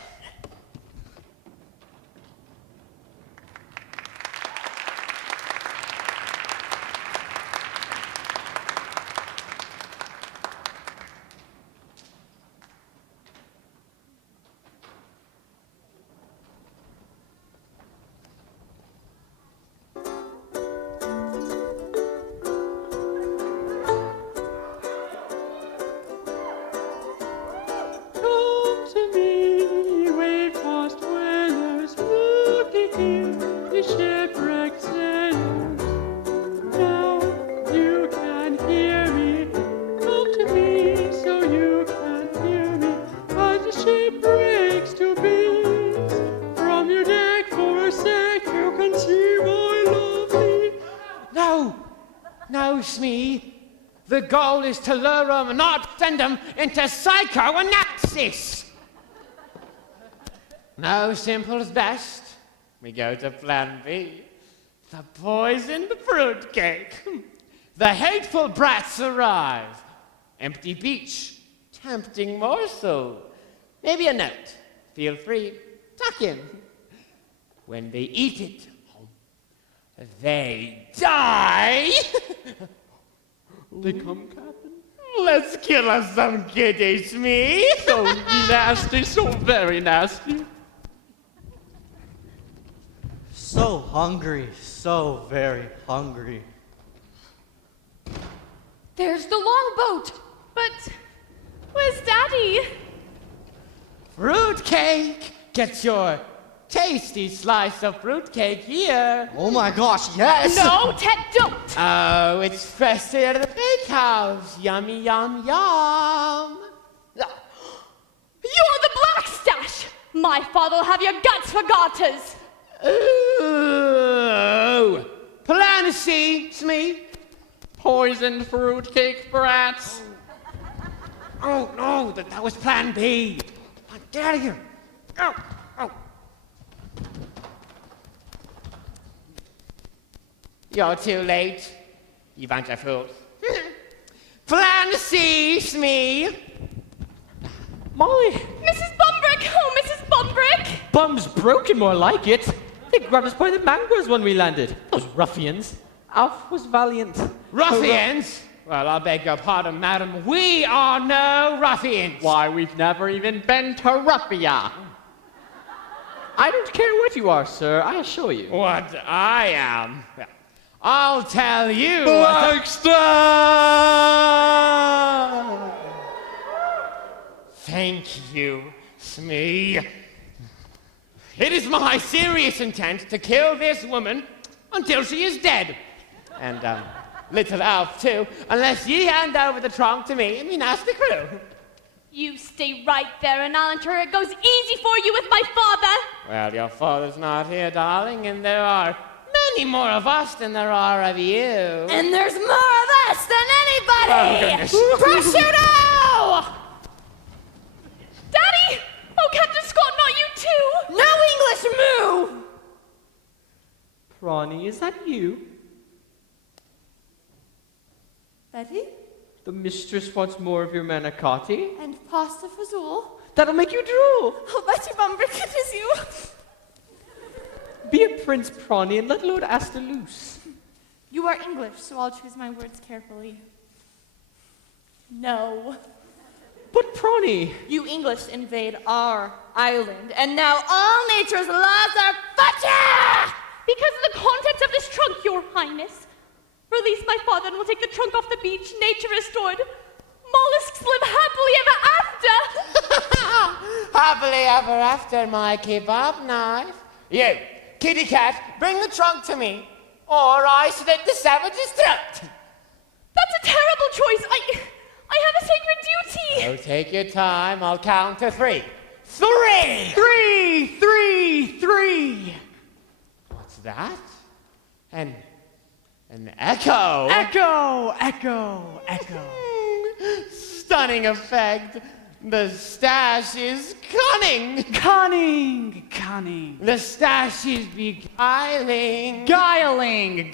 No, Smee. The goal is to lure them, not send them into psychoanalysis. No, simple as best. We go to plan B. The poisoned fruitcake. The hateful brats arrive. Empty beach. Tempting morsel. Maybe a note. Feel free. Tuck in. When they eat it, they die. They come, Captain? Let's kill us some kitty, Smee. So nasty, so very nasty. So hungry, so very hungry. There's the longboat. But where's Daddy? Fruitcake! Get your tasty slice of fruitcake here. Oh my gosh, yes! No, Ted, don't! Oh, it's fresh straight out of the bakehouse. Yummy, yum, yum. You're the black Stache! My father'll have your guts for garters! Ooh! Plan C, Smee. Poisoned fruitcake brats. Oh, no, that was plan B. Get out of here. Oh, oh. You're too late, you bunch of fools. Plan C, Smee. Molly! Mrs. Bumbrake! Oh, Mrs. Bumbrake! Bum's broken, more like it. They grabbed us by the mangoes when we landed. Those ruffians. Alf was valiant. Ruffians? Well, I beg your pardon, madam. We are no ruffians. Why, we've never even been to Ruffia. I don't care what you are, sir, I assure you. What I am? Well, I'll tell you. Blackstar! Thank you, Smee. It is my serious intent to kill this woman until she is dead. And, little Alf, too, unless ye hand over the trunk to me and me nasty crew. You stay right there and I'll ensure it goes easy for you with my father. Well, your father's not here, darling, and there are many more of us than there are of you. And there's more of us than anybody! Oh, goodness. Prosciutto! Daddy! Oh, Captain Scott, not you too! No English moo! Prawny, is that you? Betty? The mistress wants more of your manicotti. And pasta fazool? That'll make you drool. Oh, Betty Bumbrake, it is you! Be a prince, Prawny, and let Lord Aster loose. You are English, so I'll choose my words carefully. No. But Prawny... You English invade our island, and now all nature's laws are fudge! Because of the contents of this trunk, your highness. Release my father and we'll take the trunk off the beach, nature restored. Mollusks live happily ever after! Happily ever after, my kebab knife. You, kitty cat, bring the trunk to me, or I slit the savage's throat. That's a terrible choice. I have a sacred duty. Oh, take your time. I'll count to 3. 3! 3! What's that? An echo. Echo! Stunning effect. The Stache is cunning. Cunning! The Stache is beguiling. Guiling!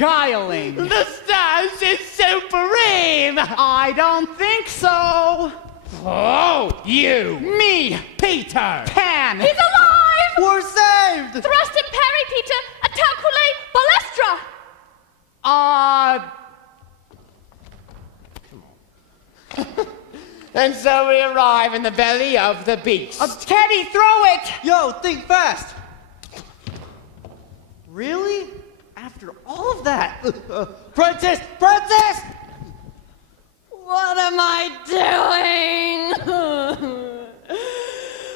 The Stache is supreme. I don't think so! Oh, you. Me! Peter. Pan! He's alive! We're saved! Thrust and parry, Peter! Attack balestra! And so we arrive in the belly of the beast. Teddy, throw it! Yo, think fast! Really? After all of that? Prentiss! What am I doing?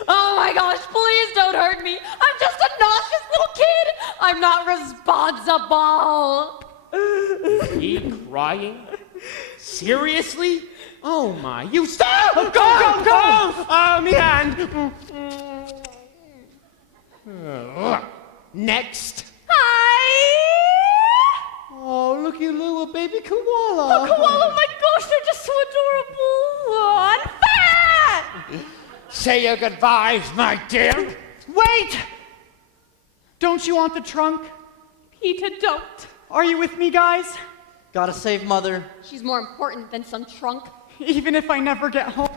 Oh my gosh, please don't hurt me. I'm just a nauseous little kid. I'm not responsible. Is he crying? Seriously? Oh my, you stop! Go! Oh, me hand! Next. Hi! Oh, looky little baby koala. Oh, koala, oh my gosh, they're just so adorable. Unfair! Say your goodbyes, my dear. Wait! Don't you want the trunk? Peter, don't. Are you with me, guys? Gotta save Mother. She's more important than some trunk. Even if I never get home.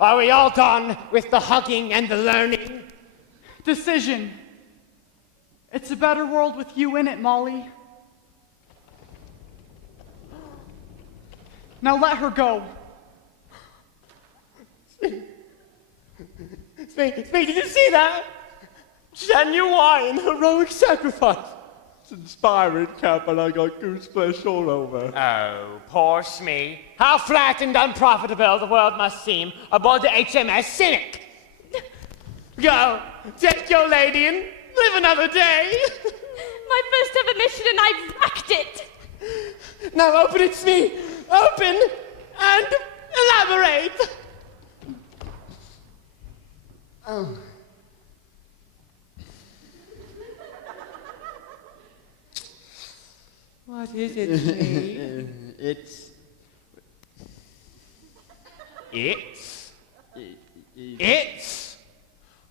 Are we all done with the hugging and the learning? Decision. It's a better world with you in it, Molly. Now let her go. Smee, did you see that? Genuine heroic sacrifice. It's inspiring, Cap, and I got goose flesh all over. Oh, poor Smee. How flat and unprofitable the world must seem aboard the HMS Cynic. Go, take your lady and live another day. My first ever mission and I wrecked it. Now open it, Smee. Open and elaborate. Oh. What is it, Smee? It's.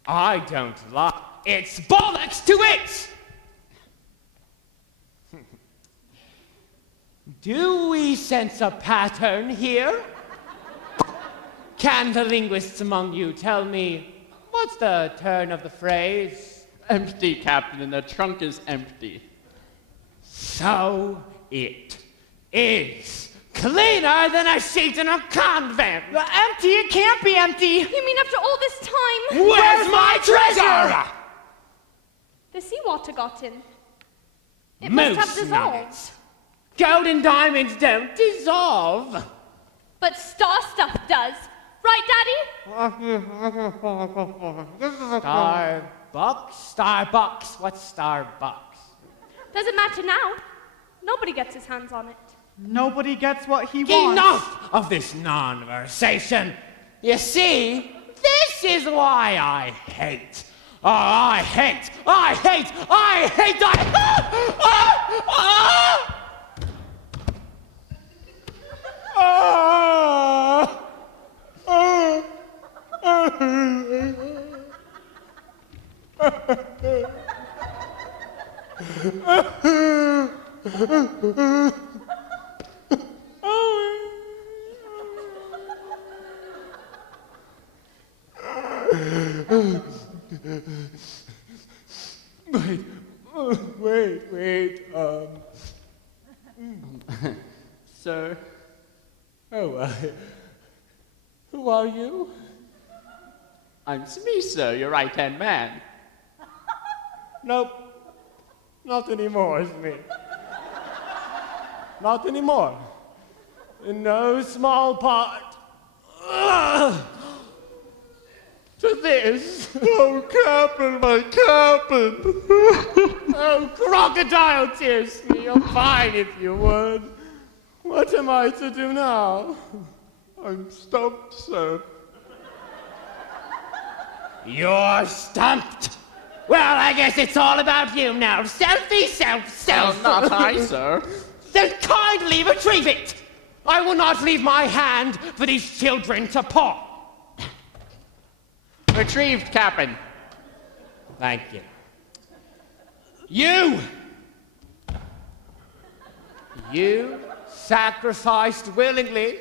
I don't lie. It's bollocks to it! Do we sense a pattern here? Can the linguists among you tell me what's the turn of the phrase? Empty, Captain, and the trunk is empty. So it is. Cleaner than a sheet in a convent. Empty? It can't be empty. You mean after all this time? Where's my treasure? The seawater got in. It Moose must have dissolved. nuggets. Gold and diamonds don't dissolve. But star stuff does. Right, Daddy? Starbucks? What's Starbucks? Doesn't matter now. Nobody gets his hands on it. Nobody gets what he wants. Enough of this conversation. You see, this is why I hate. Oh, I hate. Wait. Sir? Oh, who are you? I'm Smee, sir, your right-hand man. Nope. Not anymore, Smee. Not anymore. In no small part. To this. Oh, Captain, my Captain. Oh, crocodile tears, Smee. I'm fine if you would. What am I to do now? I'm stumped, sir. You're stumped. Well, I guess it's all about you now. Self. Oh, not I, sir. Then kindly retrieve it. I will not leave my hand for these children to paw. Retrieved, Captain. Thank you. You sacrificed willingly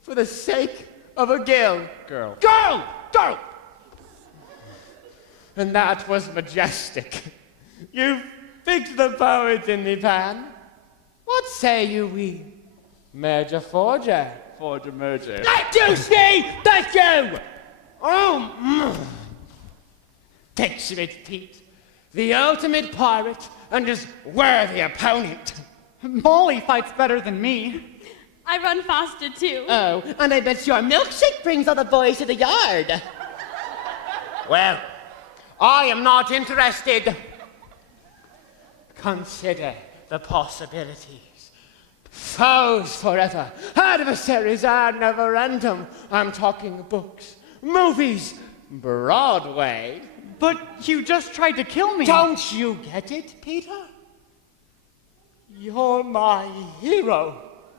for the sake of a girl. Girl! And that was majestic. You've picked the poet in the pan. What say you we merge a forger? Forger merger. Thank you, Smee! Thank you! Oh, picture it, Pete. The ultimate pirate and his worthy opponent. Molly fights better than me. I run faster too. Oh, and I bet your milkshake brings all the boys to the yard. Well, I am not interested. Consider the possibilities. Foes forever, adversaries ad neverendum. I'm talking books, movies, Broadway. But you just tried to kill me. Don't you get it, Peter? You're my hero.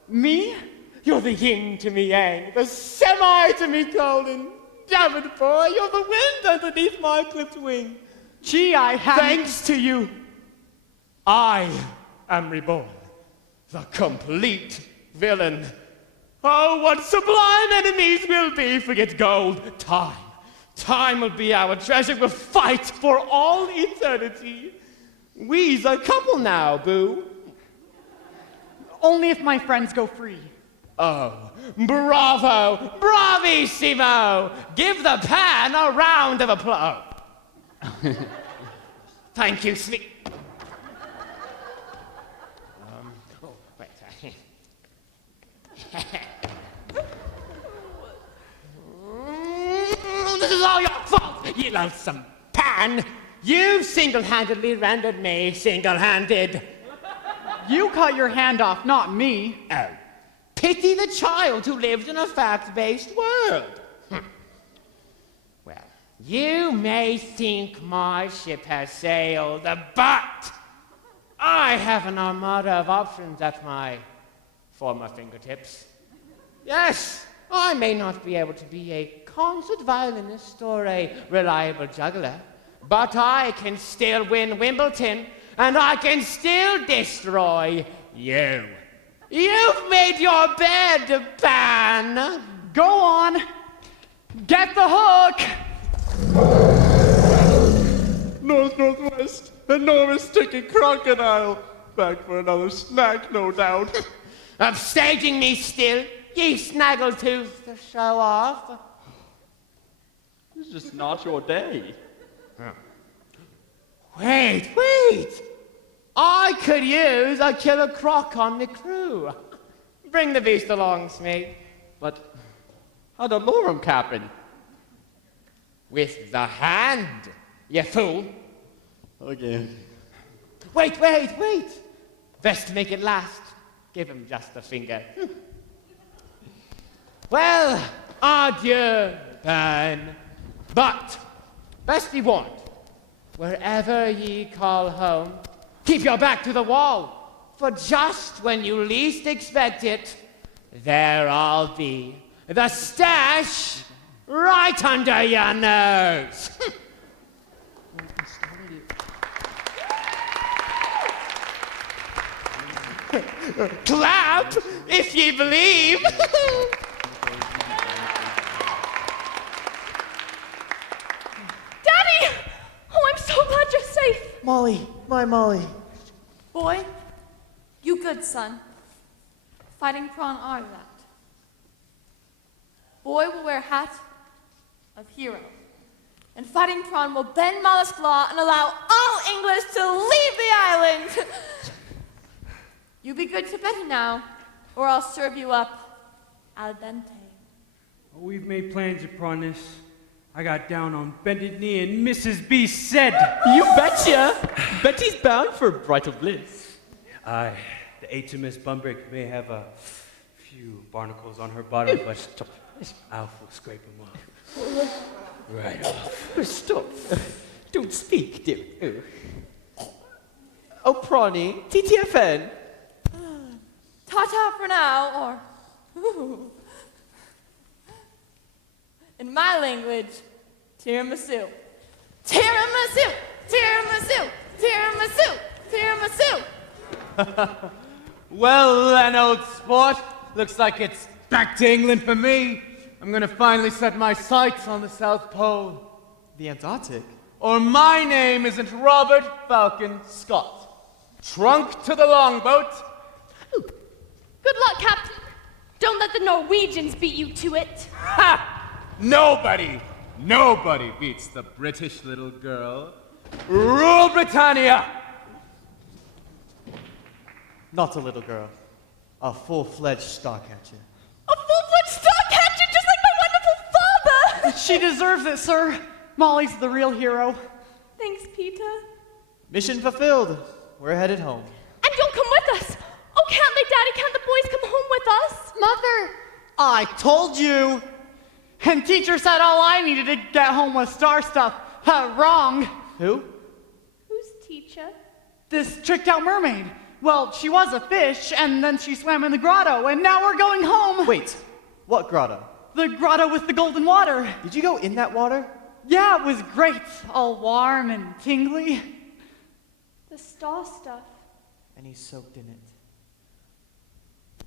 Me? You're the yin to me yang, the semi to me golden. Damn it, boy, you're the wind underneath my clipped wing. Gee, I haven't... Thanks to you, I am reborn. The complete villain. Oh, what sublime enemies we'll be, forget gold. Time. Time will be our treasure. We'll fight for all eternity. We's a couple now, boo. Only if my friends go free. Oh, bravo, bravissimo! Give the pan a round of applause. Thank you, Smee. Oh, wait. This is all your fault, you loathsome pan. You single-handedly rendered me single-handed. You cut your hand off, not me. Oh. Pity the child who lives in a fact-based world. Well, you may think my ship has sailed, but I have an armada of options at my former fingertips. Yes, I may not be able to be a concert violinist or a reliable juggler, but I can still win Wimbledon, and I can still destroy you. You've made your bed, Pan. Go on. Get the hook. Northwest, enormous sticky crocodile. Back for another snack, no doubt. Upstaging me still, ye snaggletooth to show off. It's just not your day. Wait. I could use a killer croc on the crew. Bring the beast along, Smee. But how to lure him, Captain? With the hand, you fool. Again. Wait. Best to make it last. Give him just a finger. Well, adieu, Pan. But, best be warned, wherever ye call home, keep your back to the wall, for just when you least expect it, there I'll be. The Stache right under your nose. Clap if ye believe. Daddy! Oh, I'm so glad you're safe. Molly, my Molly. Boy, you good son. Fighting Prawn are that. Boy will wear hat of hero. And Fighting Prawn will bend mollusk law and allow all English to leave the island. You be good to Betty now, or I'll serve you up al dente. We've made plans, you Prentiss. I got down on bended knee and Mrs. B said... You betcha! Betty's bound for bridal bliss. Aye, the HMS Bumbrake may have a few barnacles on her bottom, but Alf will scrape them off. Right off. Stop. Don't speak, dear. Oh, Prawny, TTFN. Ta-ta for now, or... In my language, tiramisu. Tiramisu! Tiramisu! Tiramisu! Tiramisu! Well then, old sport, looks like it's back to England for me. I'm gonna finally set my sights on the South Pole. The Antarctic? Or my name isn't Robert Falcon Scott. Trunk to the longboat. Good luck, Captain. Don't let the Norwegians beat you to it. Ha! Nobody beats the British little girl. Rule Britannia! Not a little girl. A full-fledged Starcatcher. A full-fledged Starcatcher, just like my wonderful father! She deserves it, sir. Molly's the real hero. Thanks, Peter. Mission fulfilled. We're headed home. And you'll come with us. Oh, can't they, Daddy? Can't the boys come home with us? Mother! I told you! And teacher said all I needed to get home was star stuff. Wrong. Who? Who's teacher? This tricked out mermaid. Well, she was a fish, and then she swam in the grotto, and now we're going home. Wait, what grotto? The grotto with the golden water. Did you go in that water? Yeah, it was great. All warm and tingly. The star stuff. And he's soaked in it.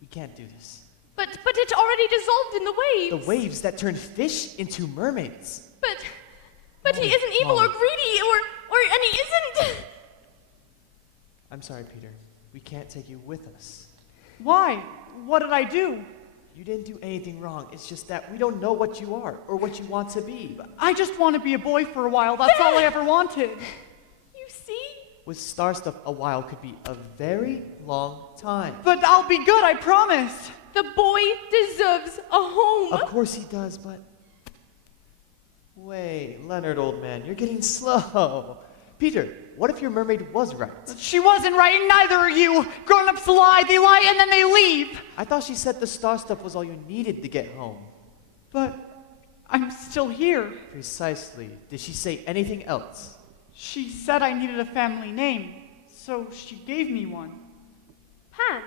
We can't do this. But it's already dissolved in the waves. The waves that turn fish into mermaids. But he isn't evil or greedy and he isn't. I'm sorry, Peter. We can't take you with us. Why? What did I do? You didn't do anything wrong. It's just that we don't know what you are or what you want to be. I just want to be a boy for a while. That's all I ever wanted. You see? With star stuff, a while could be a very long time. But I'll be good, I promise. The boy deserves a home. Of course he does, but... Wait, Leonard, old man, you're getting slow. Peter, what if your mermaid was right? She wasn't right, and neither are you. Grown-ups lie, and then they leave. I thought she said the star stuff was all you needed to get home. But I'm still here. Precisely. Did she say anything else? She said I needed a family name, so she gave me one. Pan.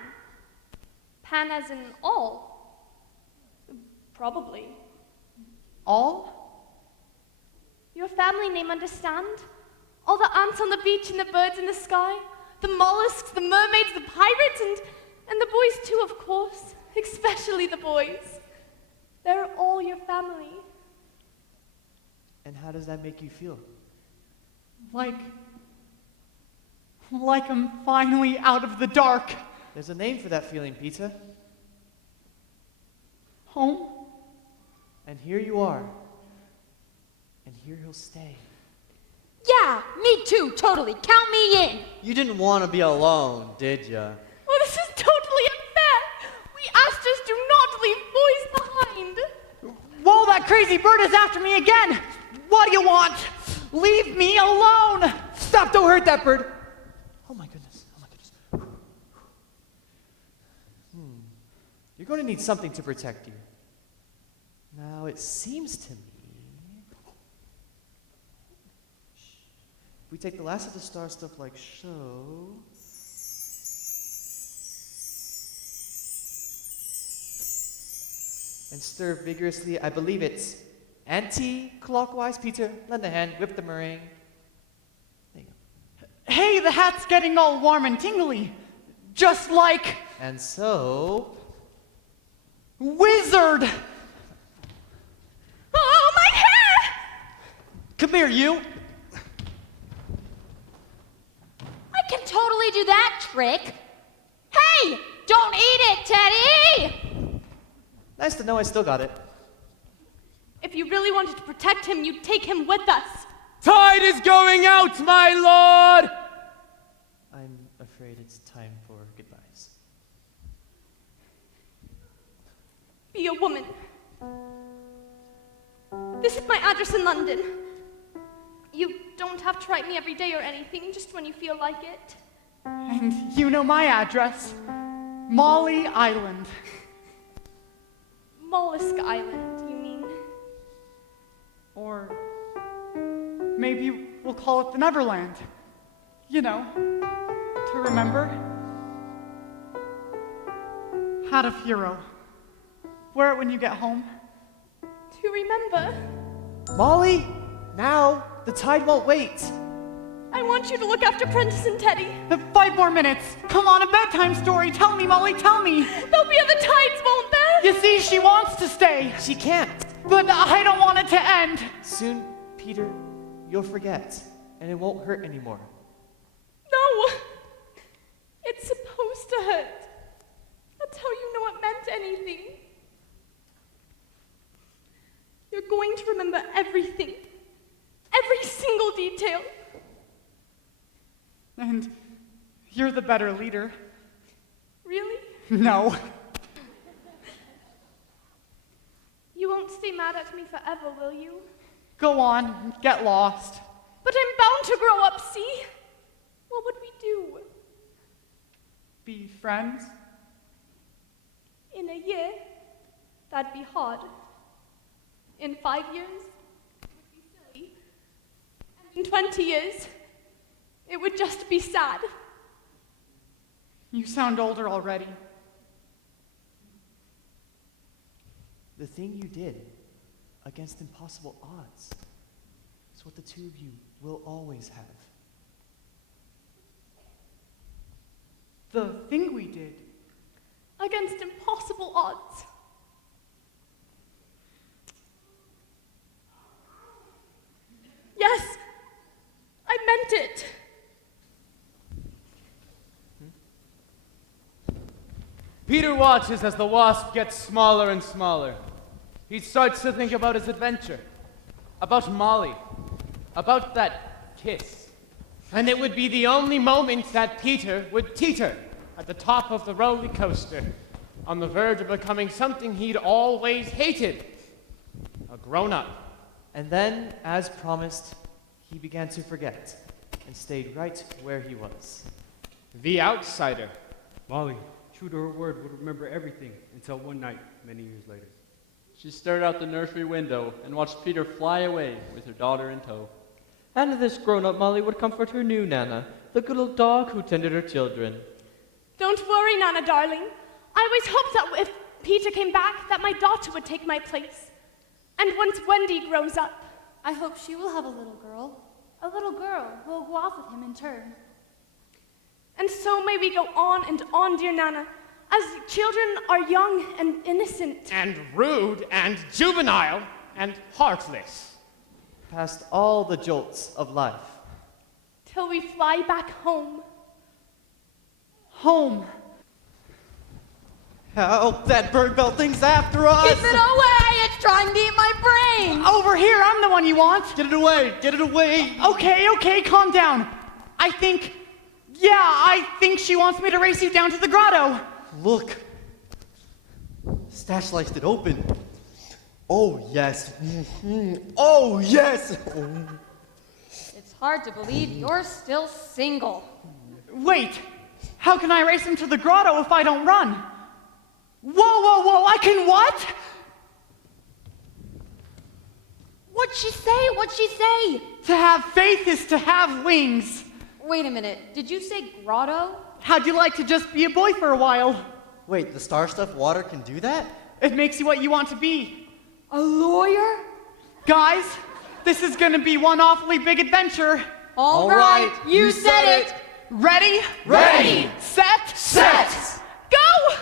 Pan as in all. Probably. All? Your family name, understand? All the ants on the beach and the birds in the sky, the mollusks, the mermaids, the pirates, and the boys too, of course. Especially the boys. They're all your family. And how does that make you feel? Like I'm finally out of the dark. There's a name for that feeling, Peter. Home? And here you are. And here he'll stay. Yeah, me too, totally. Count me in. You didn't want to be alone, did ya? Well, this is totally unfair. We Asters do not leave boys behind. Whoa, that crazy bird is after me again. What do you want? Leave me alone. Stop, don't hurt that bird. Oh my goodness. You're going to need something to protect you. Now, it seems to me... We take the last of the star stuff like so. And stir vigorously. I believe it's anti-clockwise. Peter, lend a hand, whip the meringue. There you go. Hey, the hat's getting all warm and tingly. Just like... And so... Wizard! Oh, my hair! Come here, you! I can totally do that trick. Hey, don't eat it, Teddy! Nice to know I still got it. If you really wanted to protect him, you'd take him with us. Tide is going out, my lord! I'm afraid it's time for goodbyes. Be a woman. This is my address in London. You don't have to write me every day or anything, just when you feel like it. And you know my address. Molly Island. Mollusk Island, you mean? Or maybe we'll call it the Neverland. You know, to remember. Hat of Hero. Wear it when you get home. To remember? Molly, now. The tide won't wait. I want you to look after Prentiss and Teddy. 5 more minutes. Come on, a bedtime story. Tell me, Molly, tell me. There'll be other tides, won't there? You see, she wants to stay. She can't. But I don't want it to end. Soon, Peter, you'll forget, and it won't hurt anymore. No! It's supposed to hurt. That's how you know it meant anything. You're going to remember everything. Every single detail. And you're the better leader. Really? No. You won't stay mad at me forever, will you? Go on, get lost. But I'm bound to grow up, see? What would we do? Be friends? In a year, that'd be hard. In 5 years, it would be silly. And in 20 years, it would just be sad. You sound older already. The thing you did against impossible odds is what the two of you will always have. The thing we did. Against impossible odds. Yes, I meant it. Peter watches as the wasp gets smaller and smaller. He starts to think about his adventure, about Molly, about that kiss. And it would be the only moment that Peter would teeter at the top of the roller coaster, on the verge of becoming something he'd always hated, a grown-up. And then, as promised, he began to forget and stayed right where he was. The outsider. Molly, true to her word, would remember everything until one night, many years later. She stared out the nursery window and watched Peter fly away with her daughter in tow. And this grown-up Molly would comfort her new Nana, the good old dog who tended her children. Don't worry, Nana, darling. I always hoped that if Peter came back, that my daughter would take my place. And once Wendy grows up, I hope she will have a little girl. A little girl who will go off with him in turn. And so may we go on and on, dear Nana, as children are young and innocent. And rude and juvenile and heartless. Past all the jolts of life. Till we fly back home. Home. Help, that bird bell thing's after us! Keep it away! It's trying to eat my brain! Over here, I'm the one you want! Get it away! Get it away! Okay, calm down. I think she wants me to race you down to the grotto. Look. Stache likes it open. Oh, yes. Oh, yes! It's hard to believe you're still single. Wait, how can I race him to the grotto if I don't run? Whoa, I can what? What'd she say? To have faith is to have wings. Wait a minute, did you say grotto? How'd you like to just be a boy for a while? Wait, the star-stuffed water can do that? It makes you what you want to be. A lawyer? Guys, this is gonna be one awfully big adventure. All right, you said it. Ready? Ready. Set. Go!